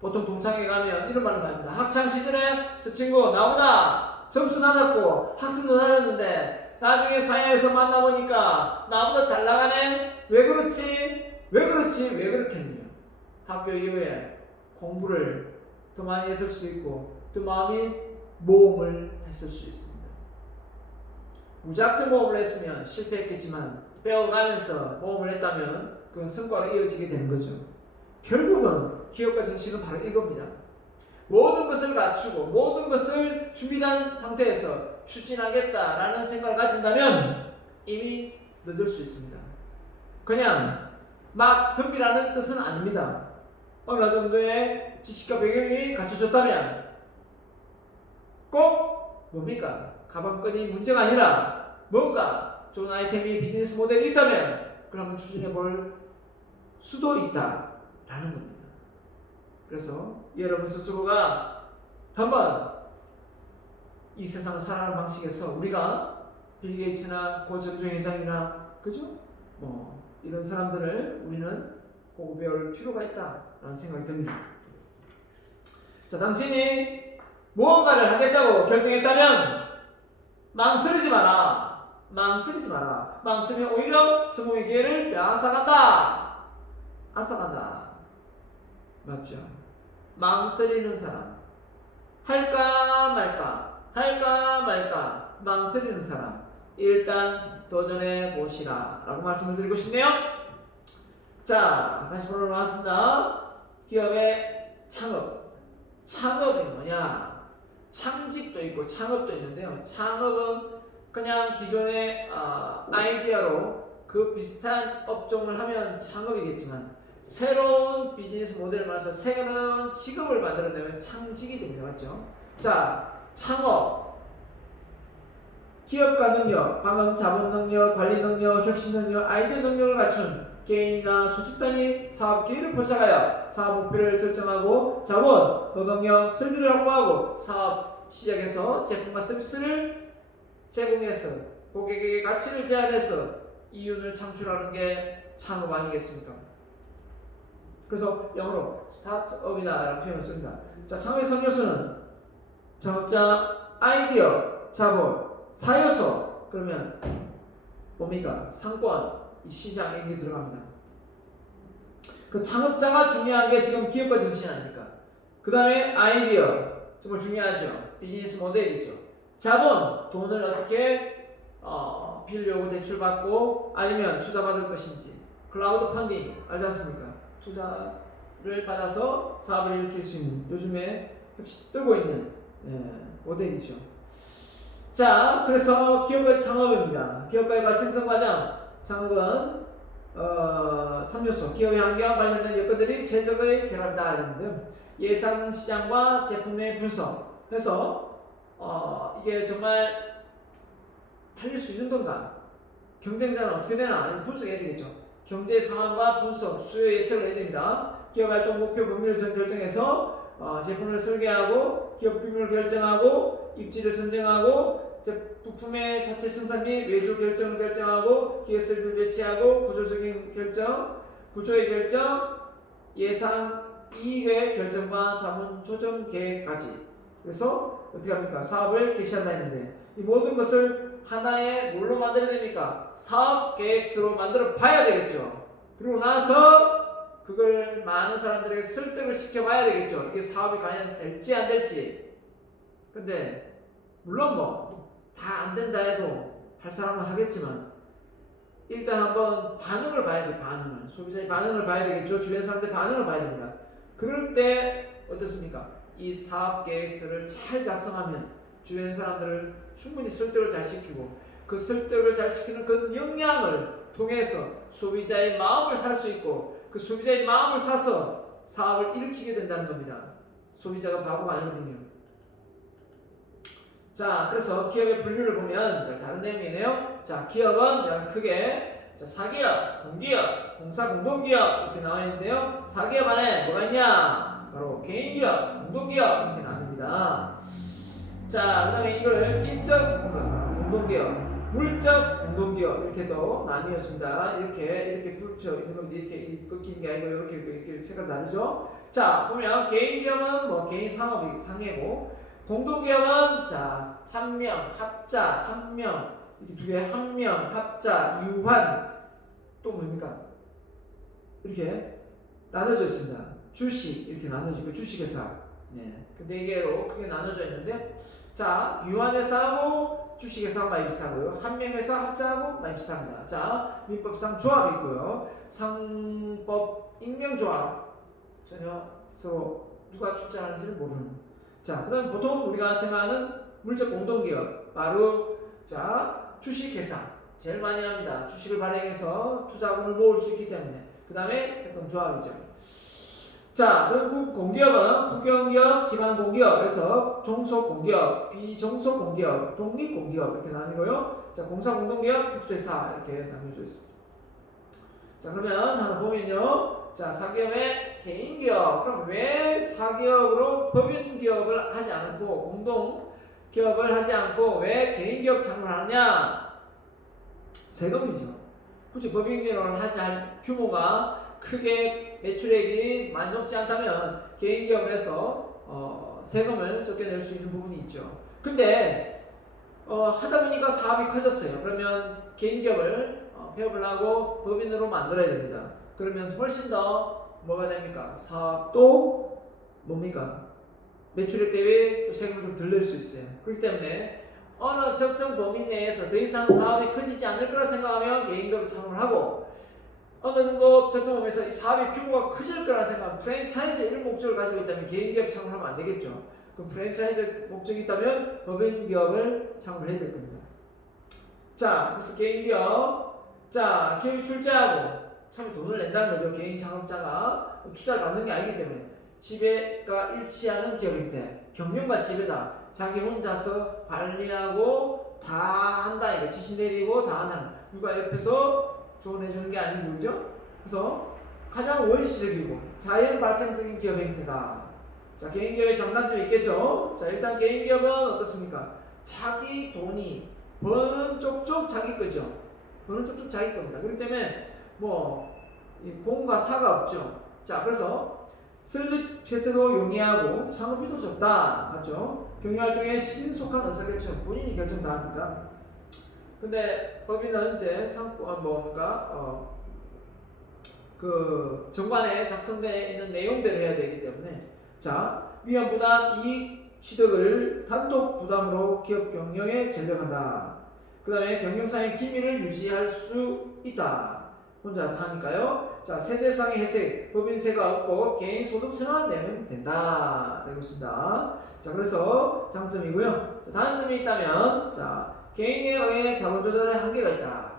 보통 동창회 가면 이런 말을 많이 합니다. 학창 시절에 저 친구 나보다 점수 낮았고 학점도 낮았는데 나중에 사회에서 만나보니까 나보다 잘 나가네? 왜 그렇지? 왜 그렇지? 왜 그렇겠냐? 학교 이후에 공부를 더 많이 했을 수도 있고 또 마음이 모험을 했을 수 있습니다. 무작정 모험을 했으면 실패했겠지만 배워가면서 모험을 했다면 그건 성과로 이어지게 되는 거죠. 결국은 기업가 정신은 바로 이겁니다. 모든 것을 갖추고 모든 것을 준비한 상태에서 추진하겠다라는 생각을 가진다면 이미 늦을 수 있습니다. 그냥 막 덤비라는 뜻은 아닙니다. 어느 정도의 지식과 배경이 갖춰졌다면 꼭 뭡니까? 가방끈이 문제가 아니라 뭔가 좋은 아이템이 비즈니스 모델이 있다면 그러면 추진해 볼 수도 있다라는 겁니다. 그래서 여러분 스스로가 한번 이 세상을 살아가는 방식에서 우리가 빌 게이츠나 고전주 회장이나 그죠? 이런 사람들을 우리는 보고 배울 필요가 있다라는 생각이 듭니다. 자, 당신이 무언가를 하겠다고 결정했다면 망설이지 마라. 망설이지 마라. 망설이면 오히려 성공의 기회를 빼앗아간다. 앗아간다. 맞죠? 망설이는 사람, 할까 말까 망설이는 사람, 일단 도전해 보시라 라고 말씀을 드리고 싶네요. 자, 다시 보러 나왔습니다. 기업의 창업이 뭐냐? 창직도 있고 창업도 있는데요. 창업은 그냥 기존의 아이디어로 그 비슷한 업종을 하면 창업이겠지만 새로운 비즈니스 모델을 만들어서 새로운 직업을 만들어내면 창직이 됩니다. 맞죠? 자, 창업, 기업가 능력, 방금 자본 능력, 관리 능력, 혁신 능력, 아이디어 능력을 갖춘 개인이나 소집단이 사업 기회를 포착하여 사업 목표를 설정하고 자본, 노동력, 설비를 확보하고 사업 시작해서 제품과 서비스를 제공해서 고객에게 가치를 제안해서 이윤을 창출하는 게 창업 아니겠습니까? 그래서 영어로 스타트업이다 라는 표현을 씁니다. 자, 창업의 3요소는 창업자, 아이디어, 자본, 4요소 그러면 뭡니까? 상권, 이 시장 여기 들어갑니다. 그 창업자가 중요한 게 지금 기업가 정신 아닙니까? 그 다음에 아이디어 정말 중요하죠. 비즈니스 모델이죠. 자본, 돈을 어떻게 빌려오고 대출받고 아니면 투자받을 것인지. 클라우드 펀딩 알지 않습니까? 투자를 받아서 사업을 일으킬 수 있는 요즘에 역시 뜨고 있는 모델이죠. 자, 그래서 기업의 창업입니다. 기업가의 생성 과정 창업은 3요소 기업의 환경과 관련된 여건들이 최적의 결합이다 이런데 예상 시장과 제품의 분석해서 이게 정말 팔릴 수 있는 건가? 경쟁자는 어떻게 되나? 분석해야 되겠죠. 경제 상황과 분석, 수요 예측을 해야 됩니다. 기업 활동 목표 범위를 결정해서 제품을 설계하고 기업 규모를 결정하고 입지를 선정하고 부품의 자체 생산 및 외주 결정을 결정하고 기획 설비를 배치하고 구조적인 결정, 구조의 결정, 예상 이익의 결정과 자본 조정 계획까지. 그래서 어떻게 합니까? 사업을 개시한다 했는데 이 모든 것을 하나의 뭘로 만들어야 됩니까? 사업 계획서로 만들어 봐야 되겠죠. 그리고 나서 그걸 많은 사람들에게 설득을 시켜봐야 되겠죠. 이게 사업이 과연 될지 안 될지. 근데 물론 다 안 된다 해도 할 사람은 하겠지만 일단 한번 반응을 봐야 돼요. 반응을. 소비자의 반응을 봐야 되겠죠. 주변 사람들의 반응을 봐야 됩니다. 그럴 때 어떻습니까? 이 사업 계획서를 잘 작성하면 주변 사람들을 충분히 설득을 잘 시키고 그 설득을 잘 시키는 그 역량을 통해서 소비자의 마음을 살 수 있고 그 소비자의 마음을 사서 사업을 일으키게 된다는 겁니다. 소비자가 바보가 아니거든요. 자, 그래서 기업의 분류를 보면 다른 내용이네요. 자, 기업은 크게 사기업, 공기업, 공사공동기업 이렇게 나와 있는데요. 사기업 안에 뭐가 있냐? 바로 개인기업, 공동기업 이렇게 나눕니다. 자, 그 다음에 이걸 인적 공동기업, 물적 공동기업 이렇게도 나뉘어진다. 이렇게 붙여 있는 겁니다. 이렇게 꺾이는 게 아니고 이렇게 색깔 다르죠. 자 보면 개인기업은 뭐 개인 상업이 상해고 공동기업은 자 한명 합자 한명 이렇게 두 개 한명 합자 유한 또 뭡니까 이렇게 나눠져 있습니다. 주식 이렇게 나눠지고 주식회사 네. 근데 이게 크게 나눠져 있는데 자 유한회사하고 주식회사가 많이 비슷하고요. 한명회사 합자하고 많이 비슷합니다. 자 민법상 조합이 있고요. 상법 익명조합 전혀 서로 누가 출자하는지를 모르는 자 그다음 보통 우리가 생각하는 물적 공동기업 바로 자 주식회사 제일 많이 합니다. 주식을 발행해서 투자금을 모을 수 있기 때문에 그 다음에 협동조합이죠. 자, 그럼 공기업은 국영기업, 지방공기업, 그래서 종속공기업, 비종속공기업, 독립공기업 이렇게 나뉘고요. 자, 공사공동기업, 특수회사 이렇게 나뉘어져 있습니다. 자, 그러면 하나 보면요. 자, 사기업의 개인기업. 그럼 왜 사기업으로 법인기업을 하지 않고 공동기업을 하지 않고 왜 개인기업 창업을 하느냐? 세금이죠. 굳이 법인기업을 하지 할 규모가 크게 매출액이 많이 높지 않다면 개인기업을 해서 세금을 적게 낼 수 있는 부분이 있죠. 근데 하다 보니까 사업이 커졌어요. 그러면 개인기업을 폐업을 하고 법인으로 만들어야 됩니다. 그러면 훨씬 더 뭐가 됩니까? 사업도 뭡니까? 매출액 대비 세금을 좀 덜 낼 수 있어요. 그렇기 때문에 어느 적정 범위 내에서 더 이상 사업이 커지지 않을 거라 생각하면 개인기업을 창업을 하고 어느 정도 적정 범위에서 이 사업의 규모가 커질 거라 생각하면 프랜차이즈 이런 목적을 가지고 있다면 개인기업 창업을 하면 안 되겠죠. 그럼 프랜차이즈 목적이 있다면 법인기업을 창업을 해야 될 겁니다. 자, 그래서 개인기업 자, 기업이 출자하고 참 돈을 낸다는 거죠. 개인 창업자가 투자를 받는 게 아니기 때문에 지배가 일치하는 기업인데 경영과 지배다. 자기 혼자서 관리하고 다 한다. 이거 지시 내리고 다 하는 누가 옆에서 조언해주는 게 아니고 그죠? 그래서 가장 원시적이고 자연 발생적인 기업 형태다. 자, 개인기업의 장단점이 있겠죠? 자, 일단 개인기업은 어떻습니까? 자기 돈이 버는 쪽쪽 자기 거죠. 버는 쪽쪽 자기 겁니다. 그렇기 때문에 뭐 공과 사가 없죠. 자, 그래서 설립 폐쇄도 용이하고 창업비도 적다. 맞죠? 경영활동에 신속한 의사결정 본인이 결정 다 합니다. 근데 법인은 이제 그 정관에 작성되어 있는 내용대로 해야 되기 때문에 자 위험 부담 이익 취득을 단독 부담으로 기업 경영에 전력한다. 그 다음에 경영상의 기밀을 유지할 수 있다. 혼자 다 하니까요. 자 세대상의 혜택 법인세가 없고 개인 소득세만 내면 된다. 되고 있습니다. 자 그래서 장점이고요. 자, 단점이 있다면 자 개인에 의해 자본 조달에 한계가 있다.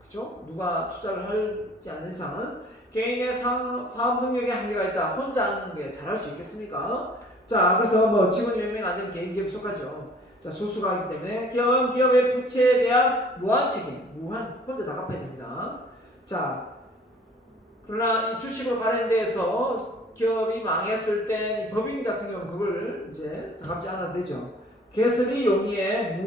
그렇죠? 누가 투자를 하지 않는 이상은 개인의 사업 능력에 한계가 있다. 혼자 하는 게 잘할 수 있겠습니까? 자, 그래서 뭐 직원이 몇 명 안 되면 개인 기업 속하죠. 자, 소수가 하기 때문에 기업은 기업의 부채에 대한 무한 책임, 혼자 다 갚아야 됩니다. 자, 그러나 이 주식으로 발행돼서 기업이 망했을 때 법인 같은 경우는 그걸 이제 다 갚지 않아도 되죠. 개설이 용이해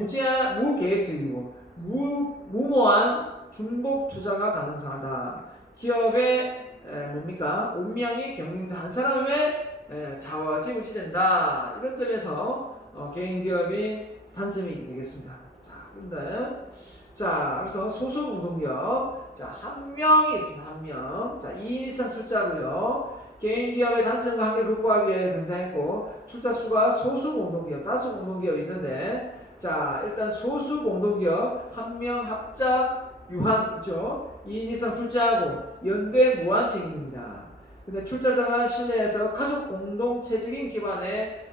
무계획적이고 무모한 중복 투자가 가능하다. 기업의 뭡니까? 운명이 경영자 한 사람의 좌지우지된다. 이런 점에서 개인 기업이 단점이 되겠습니다. 자, 그런데 자, 그래서 소수 공동기업 자, 한 명이 있습니다. 한 명. 자, 2인 이상 출자고요. 개인 기업의 단점과 한계를 극복하기 위해 등장했고 출자 수가 소수 공동기업, 다수 공동기업이 있는데 자, 일단 소수 공동기업 한 명 합자 유한 있죠. 2인 이상 출자하고 연대 무한 책임입니다. 근데 출자자가 실내에서 가족 공동체적인 기반의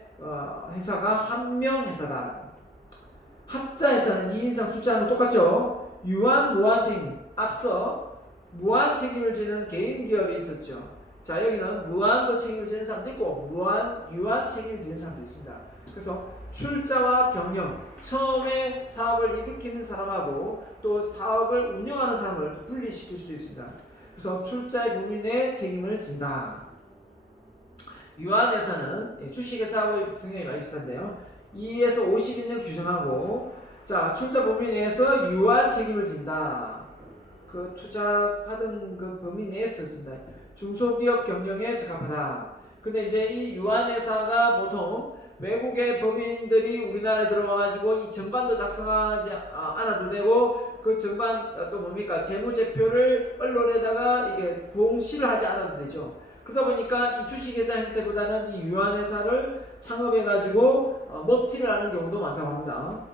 회사가 한 명 회사다. 합자 회사는 2인 이상 출자하는 똑같죠. 유한 무한 책임. 앞서 무한 책임을 지는 개인 기업이 있었죠. 자, 여기는 무한도 책임을 지는 사람도 있고 유한 책임을 지는 사람도 있습니다. 그래서 출자와 경영, 처음에 사업을 일으키는 사람하고 또 사업을 운영하는 사람을 분리시킬 수 있습니다. 그래서 출자의 범위 내 책임을 진다. 유한회사는 주식회사하고 성향이 많이 비슷한데요. 2에서 50인을 규정하고 자, 출자 범위 내에서 유한 책임을 진다. 그 투자받은 그 범위 내에서 진다. 중소기업 경영에 적합하다. 근데 이제 이 유한회사가 보통 외국의 법인들이 우리나라에 들어와가지고 이 정반도 작성하지 않아도 되고 그 정반 또 뭡니까 재무제표를 언론에다가 이게 공시를 하지 않아도 되죠. 그러다 보니까 이 주식회사 형태보다는 이 유한회사를 창업해가지고 먹튀를 하는 경우도 많다고 합니다.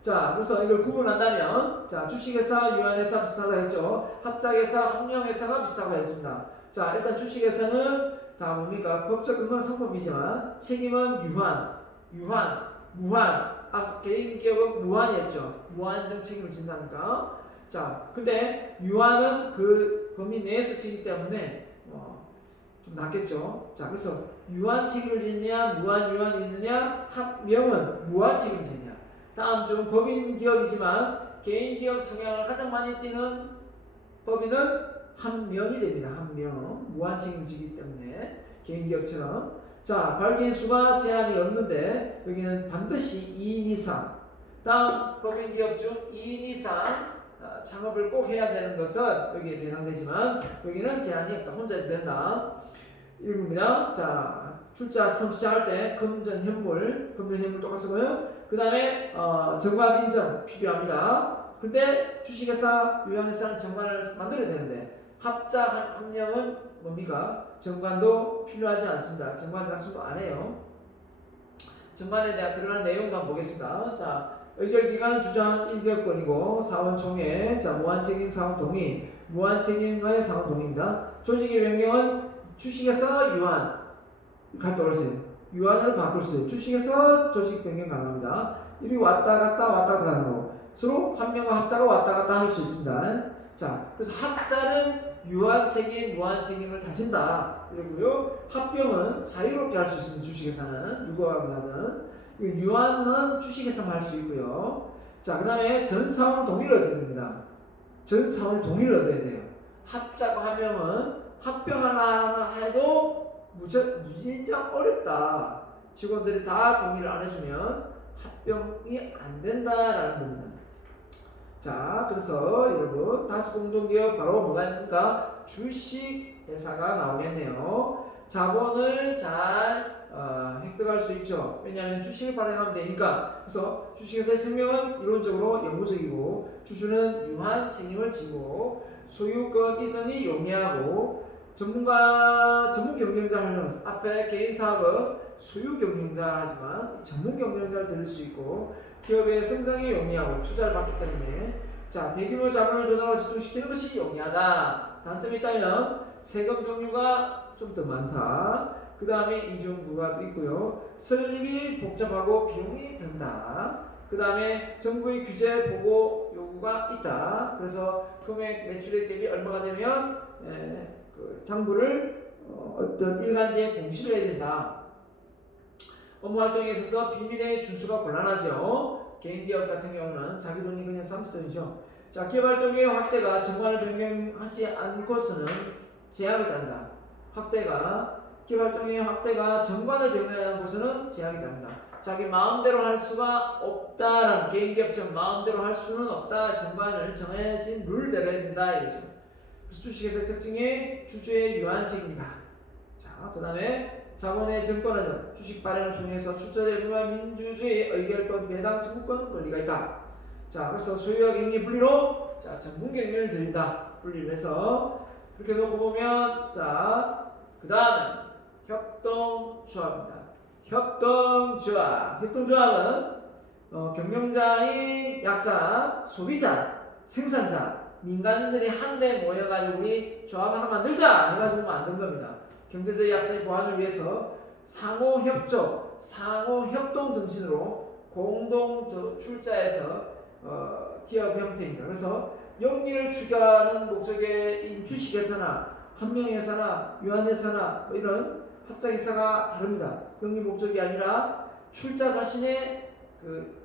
자, 그래서 이걸 구분한다면, 자, 주식회사, 유한회사 비슷하다 했죠. 합작회사, 합령회사가 비슷하다고 했습니다. 자, 일단 주식회사는 다 뭡니까? 법적 근거는 상법이지만 책임은 무한. 앞서 개인 기업은 무한이었죠. 무한정 책임을 진다니까. 자, 근데 유한은 그 범위 내에서 지기 때문에 좀 낫겠죠. 자, 그래서 유한 책임을 지느냐, 무한 유한이 있느냐, 합명은 무한 책임을 지느냐. 다음 중 법인 기업이지만 개인 기업 성향을 가장 많이 띠는 법인은 한명이 됩니다. 한명. 무한 책임지기 때문에 개인 기업처럼. 자, 발기인 수가 제한이 없는데 여기는 반드시 2인 이상. 다음 법인 기업 중 2인 이상 창업을 꼭 해야 되는 것은 여기에 해당되지만 여기는 제한이 없다. 혼자 해도 된다. 1부입니다. 자, 출자 처음 시작할 때 금전 현물 똑같고요. 그 다음에 정관 인정 필요합니다. 근데 주식회사, 유한회사는 정관을 만들어야 되는데 합작 합령은 뭡니까? 정관도 필요하지 않습니다. 정관 작성도 안 해요. 정관에 대한 들어가는 내용도 한번 보겠습니다. 자, 의결기간 주장 1개월권이고 사원총회, 자 무한책임 사원 동의, 무한책임과의 사원 동의입니다. 조직의 변경은 주식회사 유한 갈등을 하세요. 유한으로 바꿀 수 있어요. 주식에서 조직 변경 가능합니다. 이리 왔다 갔다 하는 거. 서로 합명과 합자가 왔다 갔다 할 수 있습니다. 자, 그래서 합자는 유한 책임, 무한 책임을 다진다. 이러고요. 합병은 자유롭게 할 수 있습니다. 주식회사는 누구하고는 유한은 주식회사만 할 수 있고요. 자, 그 다음에 전 사원 동의를 얻어야 됩니다. 전 사원 동의를 얻어야 돼요. 합자와 합병은 합병하나 해도 무진장 어렵다. 직원들이 다 동의를 안 해주면 합병이 안 된다라는 겁니다. 자, 그래서 여러분 다시 공동기업 바로 뭐가 있습니까? 주식회사가 나오겠네요. 자본을 잘 획득할 수 있죠. 왜냐하면 주식을 발행하면 되니까. 그래서 주식회사의 생명은 이론적으로 영구적이고 주주는 유한 책임을 지고 소유권 이전이 용이하고 전문 경영자는 앞에 개인 사업은 소유 경영자 하지만 전문 경영자를 들을 수 있고 기업의 성장이 용이하고 투자를 받기 때문에 자 대규모 자본을 조달하고 집중시키는 것이 용이하다. 단점이 있다면 세금 종류가 좀 더 많다. 그 다음에 이중부가도 있고요. 설립이 복잡하고 비용이 든다. 그 다음에 정부의 규제 보고 요구가 있다. 그래서 금액 매출액 대비 얼마가 되면 그 장부를 어떤 일간지에 공시를 해야 된다. 업무 활동에 있어서 비밀의 준수가 곤란하죠. 개인 기업 같은 경우는 자기 돈이 그냥 쌈짓돈이죠. 자, 기업 활동의 확대가 정관을 변경하지 않고서는 제약을 단다. 기업 활동의 확대가 정관을 변경하지 않고서는 제약이 단다. 자기 마음대로 할 수가 없다라는 개인 기업처럼 마음대로 할 수는 없다. 정관을 정해진 룰대로 해야 된다 이거죠. 그래서 주식회사의 특징이 주주의 유한 책임이다. 자, 그 다음에 자본의 증권화전, 주식 발행을 통해서 출자대부와 민주주의 의결권, 배당, 청구권 권리가 있다. 자, 그래서 소유와 경리 분리로 전문 경영을 드린다. 분리를 해서 그렇게 놓고 보면 자, 그 다음에 협동조합입니다. 협동조합은 경영자인 약자, 소비자, 생산자 민간인들이 한데 모여가지고 우리 조합 하나 만들자 해가지고 만든 겁니다. 경제적 약자의 보완을 위해서 상호협조, 상호협동 정신으로 공동 출자해서 기업 형태입니다. 그래서 영리를 추구하는 목적의 주식회사나 한명회사나 유한회사나 뭐 이런 합작회사가 다릅니다. 영리 목적이 아니라 출자 자신의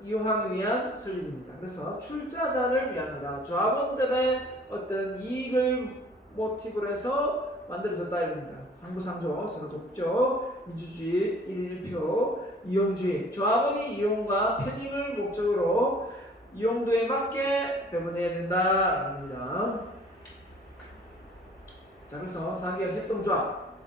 이용하기 위한 설립입니다. 그래서 출자자를 위합니다. 조합원들의 어떤 이익을 모티브로 해서 만들어졌다 이겁니다. 상부상조, 서로 돕죠. 민주주의, 1인 1표, 이용주의. 조합원이 이용과 편익을 목적으로 이용도에 맞게 배분해야 된다라는 겁니다. 자, 그래서 상기업 협동조합,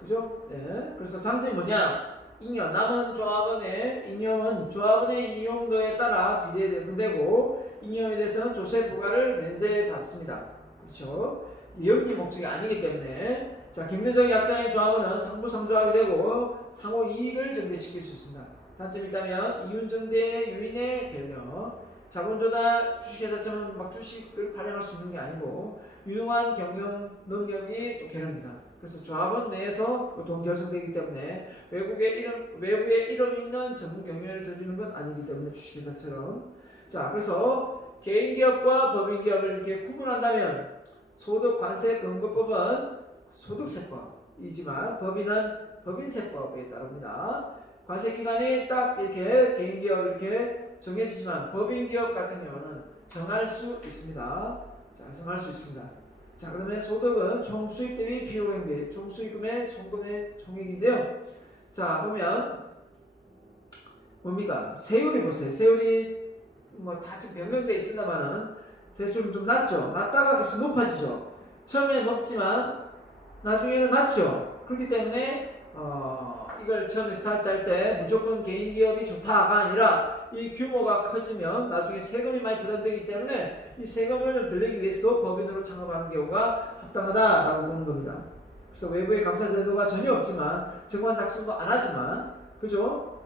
그죠? 네. 그래서 장점이 뭐냐? 잉여, 남은 조합원의 잉여는 조합원의 이용도에 따라 비례되고 잉여에 대해서는 조세 부과를 면세받습니다. 그렇죠? 영리 목적이 아니기 때문에 자, 경제적 약자의 조합원은 상부상조하게 되고 상호 이익을 증대시킬 수 있습니다. 단점이 있다면 이윤증대 유인의 결력, 자본조달 주식회사처럼 막 주식을 발행할 수 있는 게 아니고 유능한 경영 능력이 또 결합니다. 그래서 조합원 내에서 보통 결성되기 때문에 외부에 이름 있는 전문 경영을 들리는 건 아니기 때문에 주식회사처럼 자, 그래서 개인기업과 법인기업을 이렇게 구분한다면 소득관세 근거법은 소득세법이지만 법인은 법인세법에 따릅니다. 관세기간이 딱 이렇게 개인기업 이렇게 정해지지만 법인기업 같은 경우는 정할 수 있습니다. 자, 정할 수 있습니다. 자, 그러면 소득은 총 수입 대비 비용액비, 총 수익금의 총금의 총액인데요. 자, 보면 뭡니까? 세율이 보세요. 세율이 뭐 다 지금 변경돼 있습니다만은 대충 좀 낮죠. 낮다가 계속 높아지죠. 처음에 높지만 나중에는 낮죠. 그렇기 때문에 이걸 처음에 스타트 할 때 무조건 개인 기업이 좋다가 아니라 이 규모가 커지면 나중에 세금이 많이 부담되기 때문에 이 세금을 들리기 위해서도 법인으로 창업하는 경우가 합당하다라고 보는 겁니다. 그래서 외부의 감사 제도가 전혀 없지만 정관 작성도 안 하지만 그죠?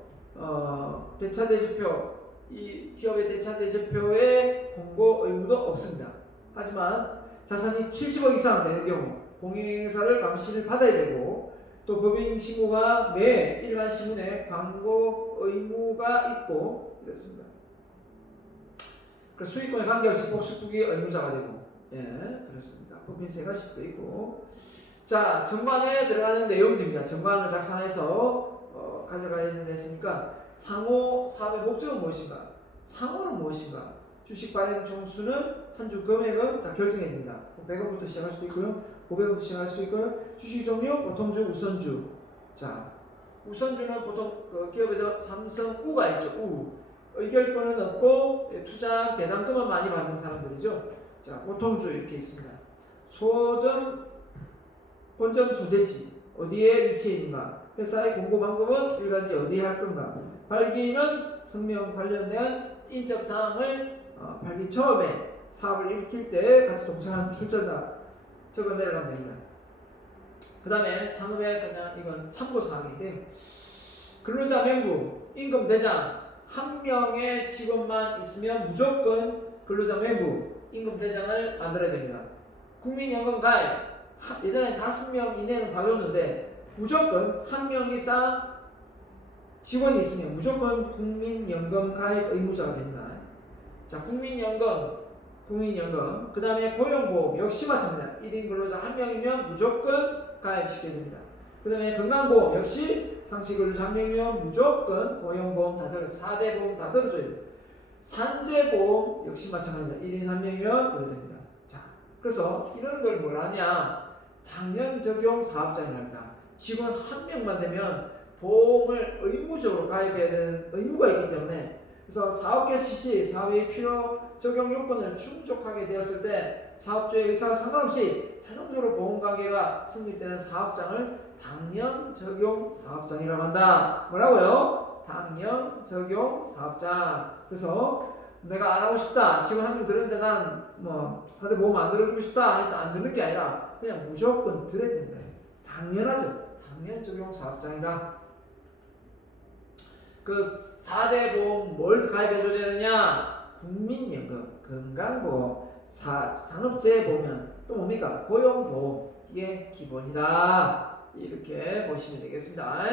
대차대조표 이 기업의 대차대조표에 공고 의무도 없습니다. 하지만 자산이 70억 이상 되는 경우 공인행사를 감시를 받아야 되고 또 법인 신고가 매 일간 신문에 광고 의무가 있고 이렇습니다. 그 수익권에 관계없이 복수투기 의무자가 되고 예 그렇습니다. 법인세가 10도 있고 자 정관에 들어가는 내용들입니다. 정관을 작성해서 가져가야 된다 했으니까 상호 사업의 목적은 무엇인가? 상호는 무엇인가? 주식 발행 총수는 한 주 금액은 다 결정해야 됩니다. 100원부터 시작할 수도 있고요. 500원부터 시작할 수 있고요. 주식 종류, 보통주, 우선주. 자, 우선주는 보통 그 기업에서 삼성우가 있죠. 우. 의결권은 없고 투자 배당금만 많이 받는 사람들이죠. 자, 보통주 이렇게 있습니다. 소점, 본점 소재지. 어디에 위치해 있는가? 회사의 공고 방법은 일간지 어디에 할 건가? 발기는 성명 관련된 인적 사항을 발기 처음에 사업을 일으킬 때 같이 동참한 출자자 적어 내려가면 됩니다. 그 다음에 창업에 그냥 이건 참고사항인데 근로자 명부, 임금 대장 한 명의 직원만 있으면 무조건 근로자 명부, 임금 대장을 만들어야 됩니다. 국민연금 가입 예전에 5명 이내는 봐줬는데 무조건 한 명 이상 직원이 있으면 무조건 국민연금 가입 의무자가 됩니다. 자, 국민연금, 그 다음에 고용보험 역시 마찬가지입니다. 1인 근로자 1명이면 무조건 가입시켜야 됩니다. 그 다음에 건강보험 역시 상시 근로자 1명이면 무조건 고용보험 다 들어 4대 보험 다 들어줘야 돼요. 산재보험 역시 마찬가지입니다. 1인 1명이면 들어야 됩니다. 자, 그래서 이런 걸 뭐라냐? 당연 적용 사업장이랍니다. 직원 1명만 되면 보험을 의무적으로 가입해야 되는 의무가 있기 때문에 그래서 사업계 실시 사업의 필요 적용 요건을 충족하게 되었을 때 사업주의 의사와 상관없이 자동적으로 보험관계가 성립되는 사업장을 당연 적용 사업장이라고 한다. 뭐라고요? 당연 적용 사업장. 그래서 내가 안 하고 싶다. 지금 한 명 들었는데 난 뭐 사대 보험 안 들어주고 싶다 해서 안 듣는 게 아니라 그냥 무조건 들어야 된다. 당연하죠. 당연 적용 사업장이다. 그 4대 보험 뭘 가입해줘야 되느냐? 국민연금, 건강보험, 산업재해보험, 또 뭡니까? 고용보험. 이게 기본이다. 이렇게 보시면 되겠습니다.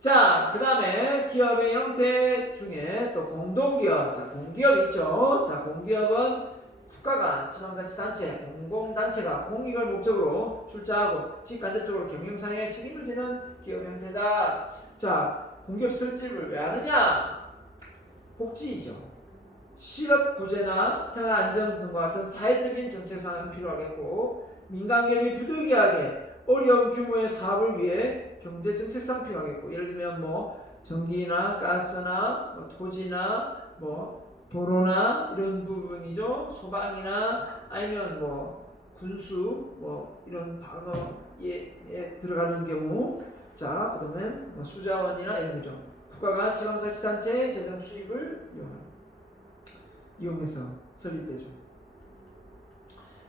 자, 그 다음에 기업의 형태 중에 또 공동기업. 자, 공기업 있죠? 자, 공기업은 국가가 지방자치단체, 공공단체가 공익을 목적으로 출자하고 직간접적으로 경영상의 책임을 지는 기업 형태다. 자, 공기업 설립을 왜 하느냐? 복지이죠. 실업 구제나 생활 안전 등과 같은 사회적인 정책상은 필요하겠고 민간기업이 부득이하게 어려운 규모의 사업을 위해 경제 정책상 필요하겠고 예를 들면 뭐 전기나 가스나 뭐 토지나 뭐 도로나 이런 부분이죠. 소방이나 아니면 뭐 군수 뭐 이런 방어에 들어가는 경우. 자, 그다음에 뭐 수자원이나 이런 거죠. 국가가 지방자치단체의 재정 수입을 이용해서 설립되죠.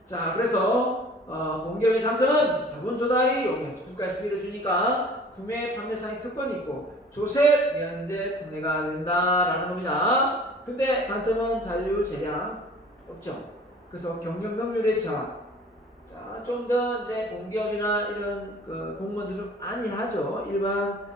자, 그래서 공기업의 장점은 자본 조달이 용이해서 국가에서 밀어주니까 구매 판매상의 특권이 있고 조세 면제 특례가 된다라는 겁니다. 근데 단점은 잔류 재량 없죠. 그래서 경영 능률의 저하. 자, 좀 더 이제 공기업이나 이런 그 공무원들 좀 안일하죠. 일반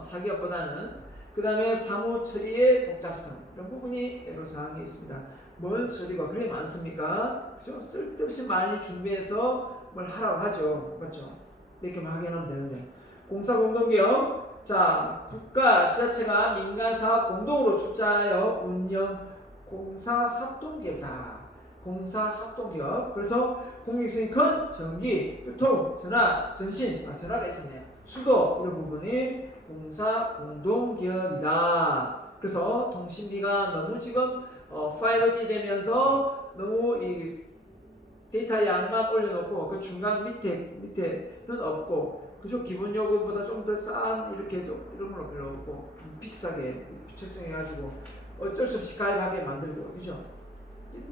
사기업보다는. 그 다음에 사무 처리의 복잡성 이런 부분이 애로사항이 있습니다. 뭔 처리가 그리 많습니까? 그죠? 쓸데없이 많이 준비해서 뭘 하라고 하죠. 맞죠? 몇 개만 하게 하면 되는데. 공사공동기업. 자, 국가, 지자체가 민간사업 공동으로 투자하여 운영 공사합동기업이다. 공사합동기업. 그래서 공익성이 큰 전기, 교통, 전화, 전신, 전화가 있었네요. 수도 이런 부분이 공사공동기업이다. 그래서 통신비가 너무 지금 5G 되면서 너무 이 데이터 양만 올려놓고 그 중간 밑에는 없고 그죠? 기본 요금보다 좀 더 싼 이렇게 좀 이런 걸 올려놓고 비싸게 책정해가지고 어쩔 수 없이 가입하게 만들고 그죠?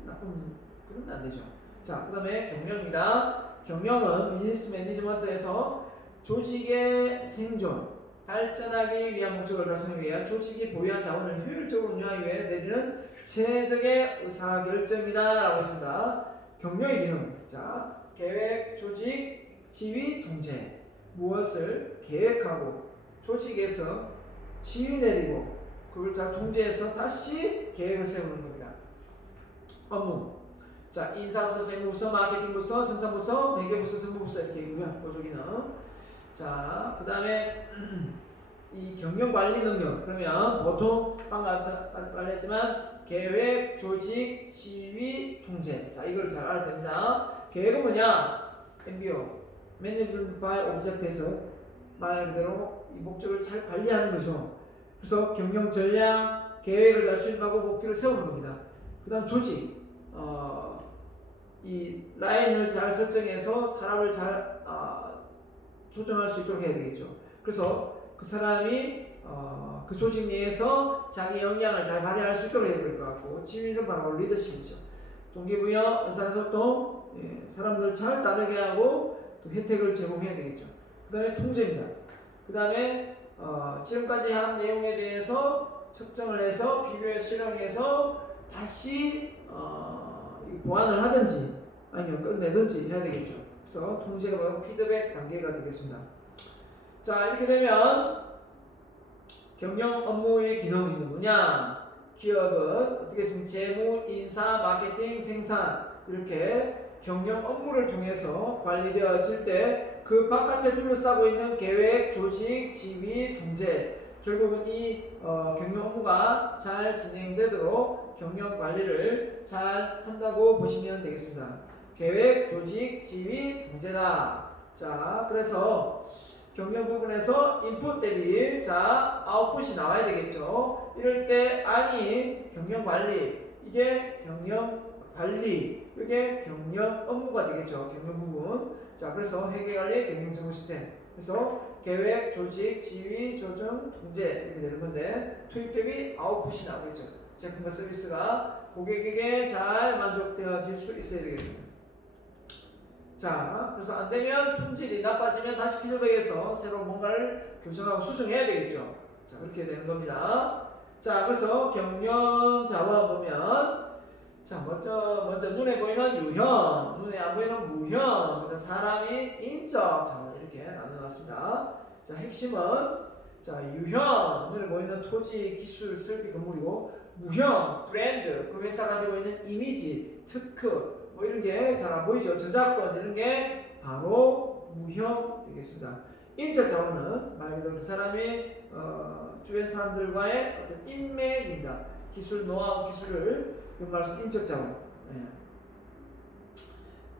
나쁜 그러면 안 되죠. 자, 그다음에 경영입니다. 경영은 비즈니스 매니지먼트에서 조직의 생존, 발전하기 위한 목적을 달성하기 위한 조직이 보유한 자원을 효율적으로 운영하기 위해 내리는 최적의 의사결정이다라고 했습니다. 경영의 기능. 자, 계획, 조직, 지휘, 통제. 무엇을 계획하고 조직에서 지휘 내리고 그걸 다 통제해서 다시 계획을 세우는 겁니다. 업무. 자, 인사부서, 재무부서, 마케팅부서, 생산부서, 회계부서, 정보부서 이렇게 있고요. 보조기능. 자, 그 다음에 이 경영관리 능력. 그러면 보통 방금 말했지만 계획, 조직, 지휘, 통제. 자, 이걸 잘 알아야 됩니다. 계획은 뭐냐? MBO. Management by Objective에서 말 그대로 이 목적을 잘 관리하는 거죠. 그래서 경영 전략, 계획을 잘 수립하고 목표를 세우는 겁니다. 그 다음 조직. 이 라인을 잘 설정해서 사람을 잘 조정할 수 있도록 해야 되겠죠. 그래서 그 사람이 그 조직 내에서 자기 역량을 잘 발휘할 수 있도록 해야 될 것 같고, 지휘는 바로 리더십이죠. 동기부여, 의사소통, 사람들 잘 따르게 하고 또 혜택을 제공해야 되겠죠. 그 다음에 통제입니다. 그 다음에 지금까지 한 내용에 대해서 측정을 해서 비교해 실행해서 다시 보완을 하든지 아니면 끝내든지 해야 되겠죠. 그래서 통제가 바로 피드백 단계가 되겠습니다. 자, 이렇게 되면 경영 업무의 기능이 뭐냐? 기업은 어떻게 했습니까? 재무, 인사, 마케팅, 생산 이렇게 경영 업무를 통해서 관리되어질 때 그 바깥에 둘러싸고 있는 계획, 조직, 지휘, 통제 결국은 이 경영 업무가 잘 진행되도록 경영 관리를 잘 한다고 보시면 되겠습니다. 계획, 조직, 지휘, 통제다. 자, 그래서 경영 부분에서 인풋 대비 자 아웃풋이 나와야 되겠죠. 이럴 때 아니 경영 관리 이게 경영 관리 이게 경영 업무가 되겠죠. 경영 부분. 자, 그래서 회계관리 경영정보 시스템. 그래서 계획, 조직, 지휘, 조정, 통제 이렇게 되는 건데 투입 대비 아웃풋이 나오겠죠. 제품과 서비스가 고객에게 잘 만족되어질 수 있어야 되겠습니다. 자, 그래서 안 되면 품질이 나빠지면 다시 피드백해서 새로운 뭔가를 교정하고 수정해야 되겠죠. 자, 그렇게 되는 겁니다. 자, 그래서 경영 자원 보면 자, 먼저 눈에 보이는 유형, 눈에 안 보이는 무형, 그다음 사람이 인적 자원 이렇게 나눠놨습니다. 자, 핵심은 자 유형, 눈에 보이는 토지, 기술, 설비, 건물이고 무형, 브랜드, 그 회사 가지고 있는 이미지, 특허 뭐 이런 게 잘 안 보이죠. 저작권 이런 게 바로 무형 되겠습니다. 인적 자원은 말 그대로 그 사람이 주변 사람들과의 어떤 인맥입니다. 기술, 노하우, 기술을 말해서 인적 자원.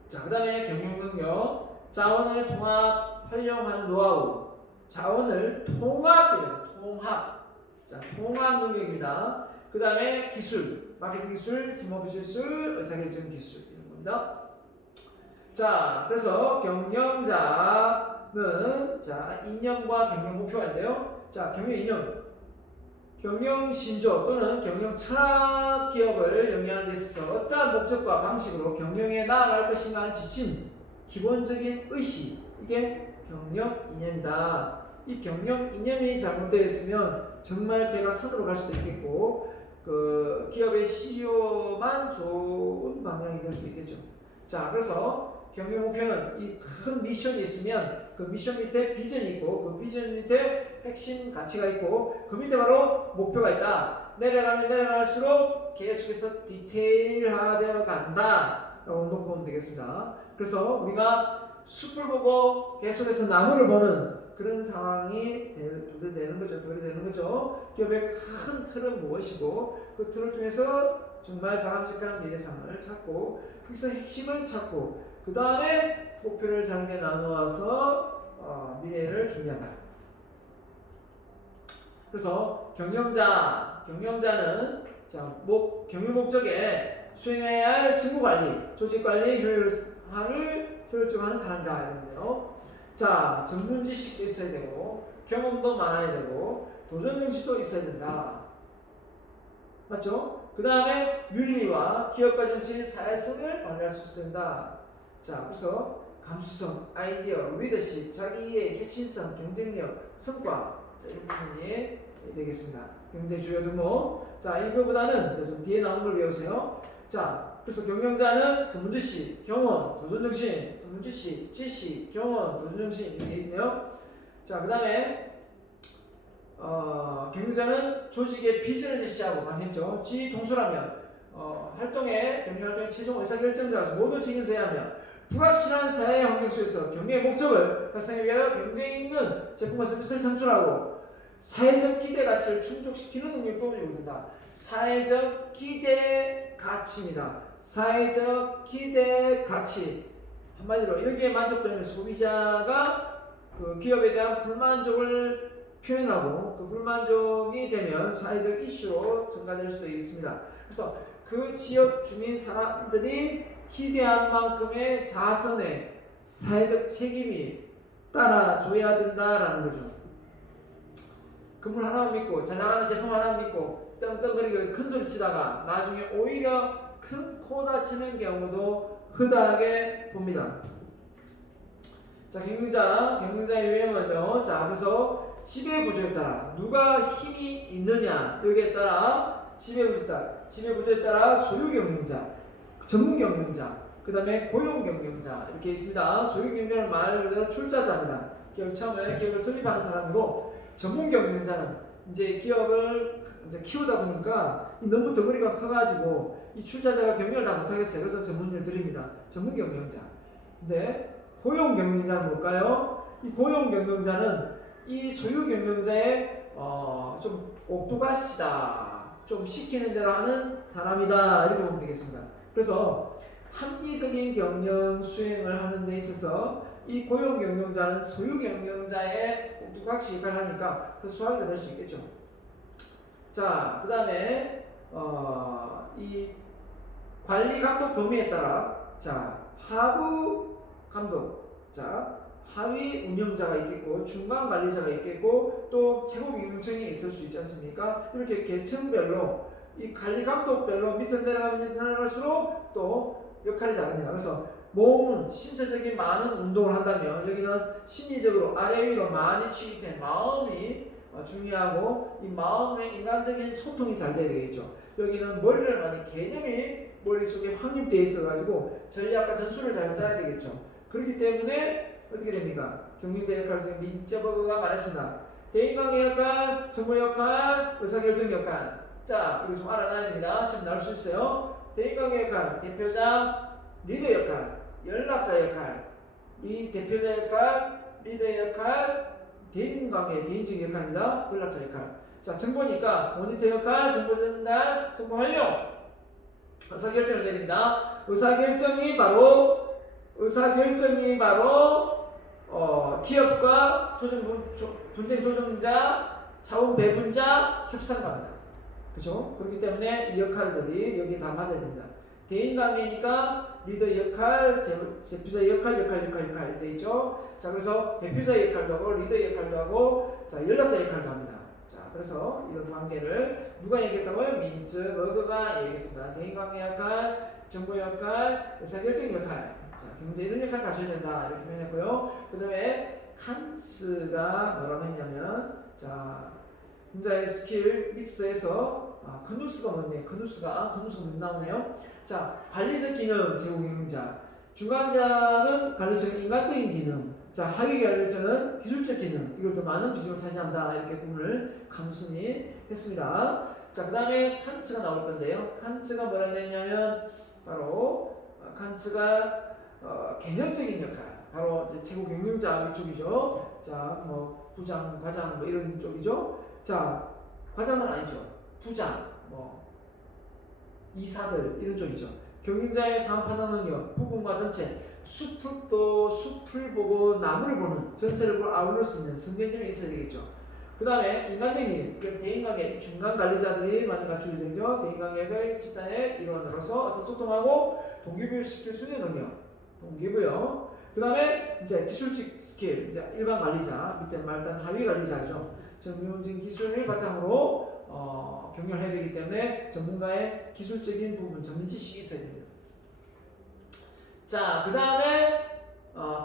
자, 그 다음에 경영 능력, 자원을 통합, 활용하는 노하우, 자원을 통합해서 통합. 자, 통합 능력입니다. 그 다음에 기술. 마케팅 기술, 팀워크 기술, 의사결정 기술 이런 겁니다. 자, 그래서 경영자는 자 이념과 경영 목표가 있는데요. 자, 경영 이념, 경영 신조 또는 경영 철학 기업을 영위하는 데 있어서 어떠한 목적과 방식으로 경영에 나아갈 것인가 하는 지침, 기본적인 의식, 이게 경영 이념이다. 이 경영 이념이 잘못되어 있으면 정말 배가 산으로 갈 수도 있겠고 그 기업의 CEO만 좋은 방향이 될 수도 있겠죠. 자, 그래서 경영 목표는 이 큰 미션이 있으면 그 미션 밑에 비전이 있고 그 비전 밑에 핵심 가치가 있고 그 밑에 바로 목표가 있다. 내려가면 내려갈수록 계속해서 디테일화되어 간다 라고 보면 되겠습니다. 그래서 우리가 숲을 보고 계속해서 나무를 보는 그런 상황이 되는 거죠. 기업의 큰 틀은 무엇이고 그 틀을 통해서 정말 바람직한 미래상을 찾고 거기서 핵심을 찾고 그 다음에 목표를 잘게 나누어서 미래를 준비한다. 그래서 경영자는 자, 경영 목적에 수행해야 할 직무관리, 조직관리, 효율화를 효율적으로 하는 사람이다 이런데요. 자, 전문 지식도 있어야 되고 경험도 많아야 되고 도전 정신도 있어야 된다. 맞죠? 그 다음에 윤리와 기업가 정신, 사회성을 발휘할 수 있어야 된다. 자, 그래서 감수성, 아이디어, 리더십, 자기 이해, 혁신성, 경쟁력, 성과 자, 이런 부분이 되겠습니다. 굉장히 주요 등목. 자, 이거보다는 좀 뒤에 나오는 걸 외우세요. 자, 그래서 경영자는 전문지식, 경험, 도전정신, 전문지식, 지식, 경험, 도전정신 이렇게 있네요. 자, 그 다음에 경영자는 조직의 비전을 제시하고 방했죠. 지동수라면 활동의 경영활동의 최종 의사결정자로서 모두 책임져야 하며 불확실한 사회 환경 속에서 경영의 목적을 달성하기 위하여 경쟁 있는 제품과 서비스를 창출하고 사회적 기대 가치를 충족시키는 능력도 요구된다. 사회적 기대 가치입니다. 사회적 기대 가치. 한마디로 여기에 만족되면 소비자가 그 기업에 대한 불만족을 표현하고 그 불만족이 되면 사회적 이슈로 전가될 수도 있습니다. 그래서 그 지역 주민 사람들이 기대한 만큼의 자선의 사회적 책임이 따라줘야 된다라는 거죠. 건물 하나만 믿고 잘 나가는 제품 하나만 믿고 떵떵거리고 큰소리 치다가 나중에 오히려 큰 코 다치는 경우도 흔하게 봅니다. 자, 경영자의 유형은요. 자, 그래서 지배구조에 따라 누가 힘이 있느냐 여기에 따라 지배구조에 따라 소유경영자, 전문경영자, 그 다음에 고용경영자 이렇게 있습니다. 소유경영자는 말 그대로 출자자입니다. 기업 처음에 기업을 설립하는 사람이고 전문경영자는 이제 기업을 이제 키우다 보니까 너무 덩어리가 커가지고 이 출자자가 경영을 다 못하겠어요. 그래서 전문인을 드립니다. 전문경영자. 근데 고용경영자는 뭘까요? 이 고용경영자는 이 소유경영자의 좀 옥두가시다, 좀 시키는 대로 하는 사람이다 이렇게 보면 되겠습니다. 그래서 합리적인 경영 수행을 하는 데 있어서 이 고용경영자는 소유경영자의 옥두각시 역할을 하니까 그 수학이 될 수 있겠죠. 자, 그 다음에 이 관리 감독 범위에 따라 자 하부 감독, 자 하위 운영자가 있겠고 중간 관리자가 있겠고 또 최고 경영청이 있을 수 있지 않습니까? 이렇게 계층별로 이 관리 감독별로 밑으로 내려갈수록 또 역할이 다릅니다. 그래서 몸은 신체적인 많은 운동을 한다면 여기는 심리적으로 아래 위로 많이 취입된 마음이 중요하고 이 마음의 인간적인 소통이 잘 돼야 되겠죠. 여기는 머리를 많이 개념이 머릿속에 확립되어 있어가지고 전략과 전술을 잘 짜야 되겠죠. 그렇기 때문에 어떻게 됩니까? 경영자 역할 중에 민저버그가 말했습니다. 대인관계 역할, 정보 역할, 의사결정 역할. 자, 이거 좀 알아놔야 됩니다. 시험 나올 수 있어요. 대인관계 역할, 대표자, 리더 역할, 연락자 역할, 이 대표자 역할, 리더 역할, 대인관계, 개인적 역할입니다. 연락자 역할. 자, 정보니까 모니터 역할, 정보 전달, 정보 활용, 의사결정을 내립니다. 의사결정이 바로 기업과 분쟁 조정자, 자원 배분자, 협상가입니다. 그죠? 그렇기 때문에 이 역할들이 여기에 다 맞아야 됩니다. 대인관계니까 리더 역할, 대표자 역할 돼 있죠. 자, 그래서 대표자 역할도 하고 리더 역할도 하고 자, 연락자 역할도 합니다. 자, 그래서 이런 관계를 누가 얘기했다고요? 민츠 버그가 얘기했습니다. 대인관계 역할, 정보 역할, 의사결정 역할. 자, 경제 이런 역할 가져야 된다 이렇게 표현했고요. 그 다음에 칸츠가 뭐라고 했냐면 자, 혼자의 스킬 믹스에서 커누스가 뭔데? 커누스가 먼저 나오네요. 자, 관리적 기능 제공 경영자. 중간자는 관리적 인간적인 기능. 자, 하위 관리자는 기술적 기능. 이걸 더 많은 비중을 차지한다. 이렇게 구분을 강순이 했습니다. 자, 그 다음에 칸츠가 나올 건데요. 칸츠가 뭐라고 했냐면 바로 칸츠가 개념적인 역할. 바로 이제 최고 경영자 이쪽이죠. 자, 뭐 부장, 과장 뭐 이런 쪽이죠. 자, 과장은 아니죠. 부장, 뭐 이사들 이런 쪽이죠. 경영자의 사업 판단 능력, 부분과 전체, 숲을 보고 나무를 보는 전체를 아우를 수 있는 성견점이 있어야 되겠죠. 그 다음에 인간적인 대인관계, 중간 관리자들이 많이 갖추게 되죠. 대인관계의 집단의 일원으로서 어서 소통하고 동기부여시킬 수 있는 능력, 동기부여. 그 다음에 이제 기술직 스킬, 이제 일반 관리자, 밑에 말단 하위 관리자죠. 전문적인 기술을 바탕으로 경영을 해야 되기 때문에 전문가의 기술적인 부분, 전문 지식이 있어야 됩니다. 자, 그 다음에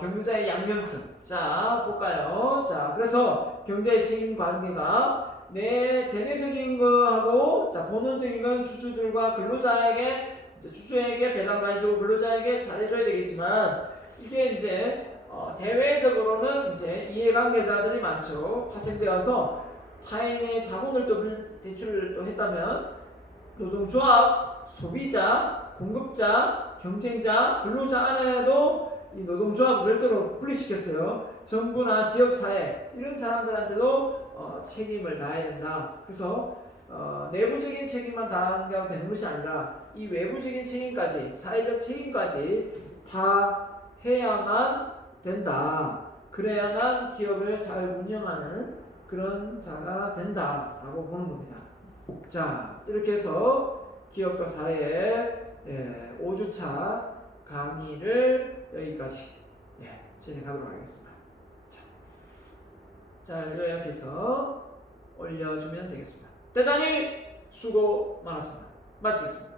경영자의 양면성. 자, 볼까요? 자, 그래서 경제의 책임 관계가 내 대내적인 거하고 자, 본원적인 건 주주들과 근로자에게 주주에게 배당을 해주고 근로자에게 잘해줘야 되겠지만 이게 이제 대외적으로는 이제 이해관계자들이 많죠. 파생되어서 타인의 자본을 또 대출을 또 했다면 노동조합, 소비자, 공급자, 경쟁자, 근로자 안에도 이 노동조합을 별도로 분리시켰어요. 정부나 지역사회 이런 사람들한테도 책임을 다해야 된다. 그래서 내부적인 책임만 다하면 되는 것이 아니라 이 외부적인 책임까지, 사회적 책임까지 다 해야만 된다. 그래야만 기업을 잘 운영하는 그런 자가 된다라고 보는 겁니다. 자, 이렇게 해서 기업과 사회의 5주차 강의를 여기까지 진행하도록 하겠습니다. 자, 요약해서 올려주면 되겠습니다. 대단히 수고 많았습니다. 마치겠습니다.